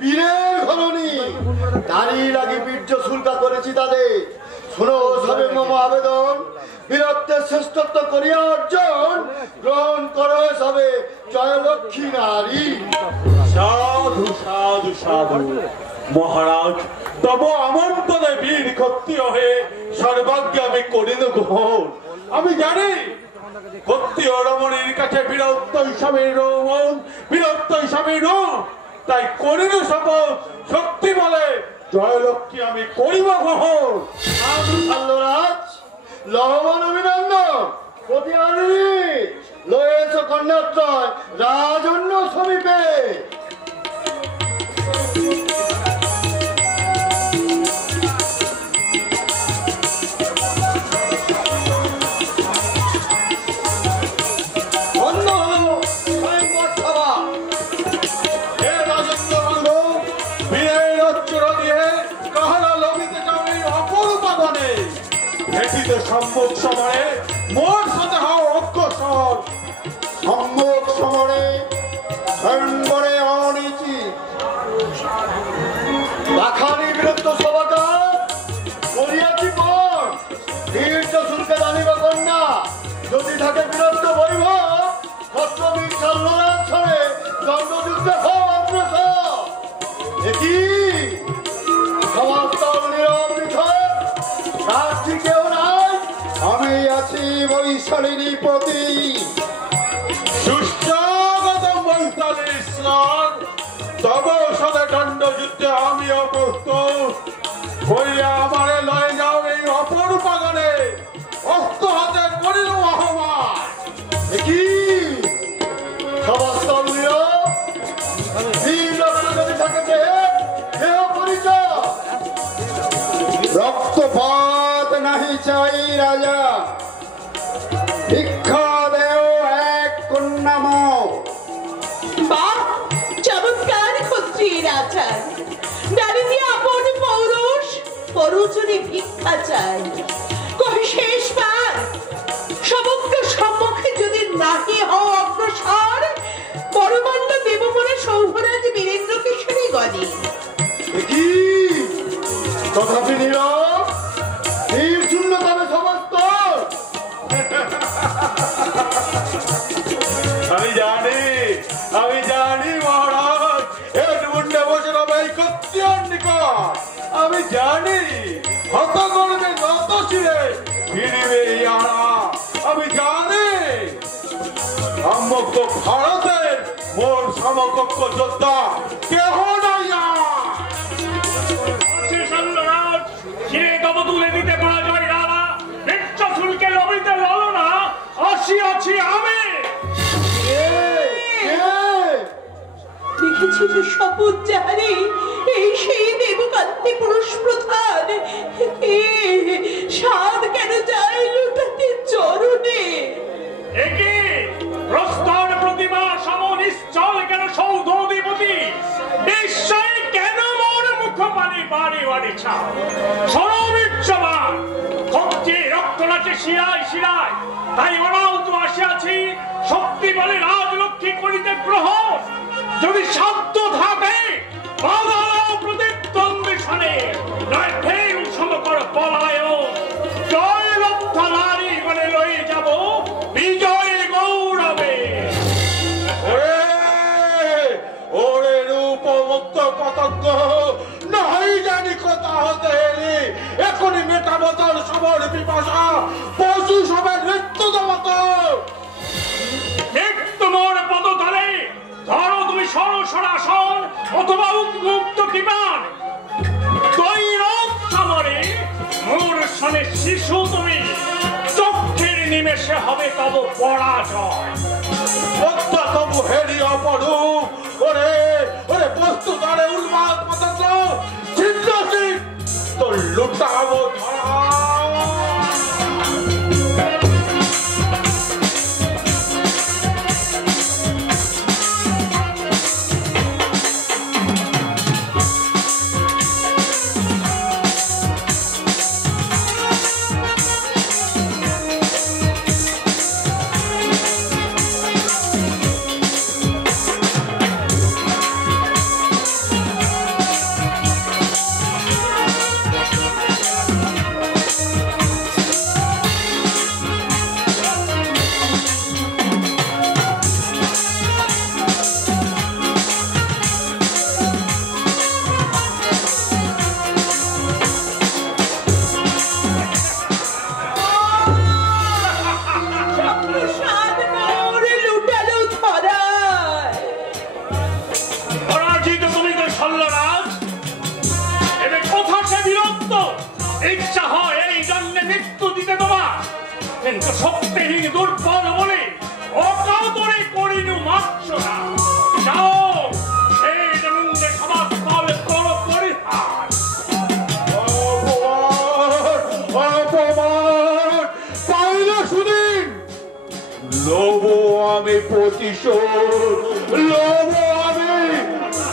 বীরের ঘরণী। তারই লাগি বীর্য শুল্কা করেছি তাদের। শোনো সবে মম আবেদন। বীরত্বের শ্রেষ্ঠত্ব করিয়া অর্জন গ্রহণ করো সবে জয়লক্ষ্মী নারী। সাধু সাধু সাধু মহারাজ, তব আমন্ত্রণে বীর ক্ষত্রিয় হয়ে সর্বাজ্ঞে আমি করিল গ্রহণ। আমি জানি ক্ষত্রিয় রমণীর কাছে বীরত্ব হিসাবে রোমন, বীরত্ব হিসাবে রোম। তাই করিল শপথ শক্তি বলে জয়লক্ষ্মী আমি করিব গ্রহণ। রাজ লহমান অভিনন্দন প্রতিহারী লয়েছ কন্যাত্রয় রাজন্য সমীপে। সম্মুখ সমরে মোর সাথে হও অগ্রসর। সম্মুখ সমরে স্বয়ম্বরে অনিচি লাখানি বীরত্ব সভাকার করিয়াছি পর। বীর্য শুল্কে দানিব কন্যা যদি থাকে বীরত্ব বৈভব। ক্ষত্রবীর সাল্লরাজ ছড়ে দণ্ডযুদ্ধে হও অগ্রসর। একই সমস্ত নিরবৃথ সাক্ষী কেউ নাই। আমি আছি বৈশালিনী প্রতি। সুস্বাগত বৈশালীর স্নান। তব সাথে দণ্ডযুদ্ধে আমিও প্রস্তুত। করিয়া আমারে লয়ে যাও এই অপর বাগানে। অস্ত্র হাতে করিল আহ্বান। কি সমস্ত যদি থাকে দেহ পরিচয়। রক্তপাত নাহি চাই রাজা। ভিক্ষা দেও এক কন্যাম। বাহ, চমৎকার ক্ষত্রিয়ের আচার। নারী দিয়ে আপন পৌরুষ পরোচনে ভিক্ষা চাই। কবি শেষবার সমগ্র সম্মুখে যদি নাহি হও অগ্রসর, পরমান্ন দেব বলে সৌভরাজ বীরেন্দ্র কিশোরী গণে। চিরে ফিরিবে ইয়ারা। আমি জানি সমগ্র ভারতের মোর সমকক্ষ যোদ্ধা কেহ নাই আর। রাজ ছিঁড়ে তব তুলে দিতে পারা যায় না, নিশ্চ শুল্কে লবিতে ললনা আসিয়াছি আমি। দেখেছিল শপথ জাহারে এই সেই দেবকান্তি পুরুষ প্রধান, সাধ কেন যায় লুটাতে চরণে। একে প্রস্তর প্রতিমা সম নিশ্চল কেন সৌধধিপতি, নিশ্চয় কেন মোর মুখ পানি বাড়ি বাড়ি ছাও সরবিচ্ছমান ভক্তি রক্ত নাচে শিরায় শিরায়। তাই অনাহত আসিয়াছি শক্তি বলে রাজলক্ষ্মী করিতে গ্রহণ। যদি সাধ্য থাকে বাধাও প্রতিদ্বন্দ্বিষণে, নয় ফের সমকর পলায়ন। জয় লব্ধ নারী বলে লই যাব বিজয় গৌরবে। ওরে রূপমুক্ত পতঙ্গ নাই জানি কথা হতে এলি, এখনই মেটাবতর সবর পিপাসা পশু সবের মৃত্যু দেবত। মৃত্যু মোর পদতলে ধরো তুমি সরসরাসন অথবা উন্মুক্ত কিমান। দৈরব সমরে মোর সনে শিশু তুমি, চক্ষের নিমেষে হবে তব পরাজয়। হত্যা তবু হেরি অপরূপ। ওরে ওরে বস্তু তারে উন্মাদ পতঙ্গ ছিন্নসি তো লুটাবো ধরা। কিন্তু শক্তিহীন দুর্বল বলে অকাতরে করিনু মাৎসরা। যাও এই জমিনে সমাজ ফল করো পরিহার। পাইলে সুদিন লোভ আমি প্রতিশোধ, লোভ আমি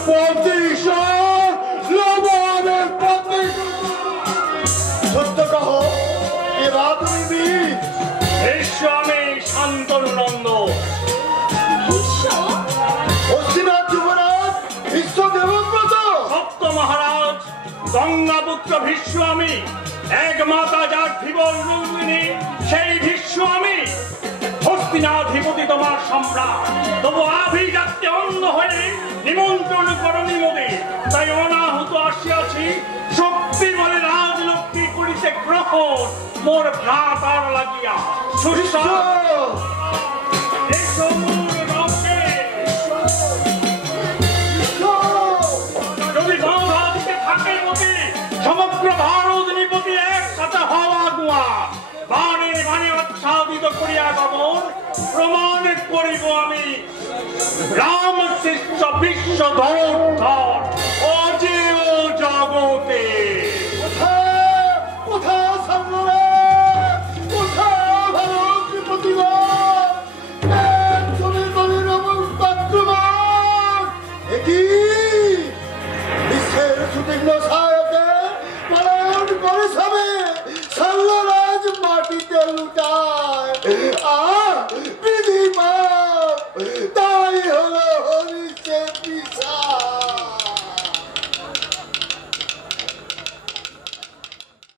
প্রতিশোধ, লোভ আমি প্রতিশোধ। সত্য কহ এরা তুমি আমি শান্তনু নন্দ হস্তিনাথ যুবরাজ বিশ্ব দেবব্রত সপ্ত মহারাজ গঙ্গাপুত্র ভীষ্ম আমি, এক মাতা যার ধীবর রূপিণী সেই ভীষ্ম আমি। হস্তিনাধিপতি তোমার সম্রাট, তবু আভিজাত্যে অন্ধ হয়ে নিমন্ত্রণ করনি মোদে। তাই অনাহত আসিয়াছি শক্তি বলে রাজলক্ষ্মী করিতে গ্রহণ মোর ভ্রাতার লাগিয়া। যদি বাধা দিতে থাকে মতি, সমগ্র ভারত নিপতি একসাথে হওয়া গুয়া বাণে বাণে আচ্ছাদিত করিয়া গমন প্রমাণ করিব আমি। রাম শিষ্য বিশ্ব ধর অজেয় জগতে।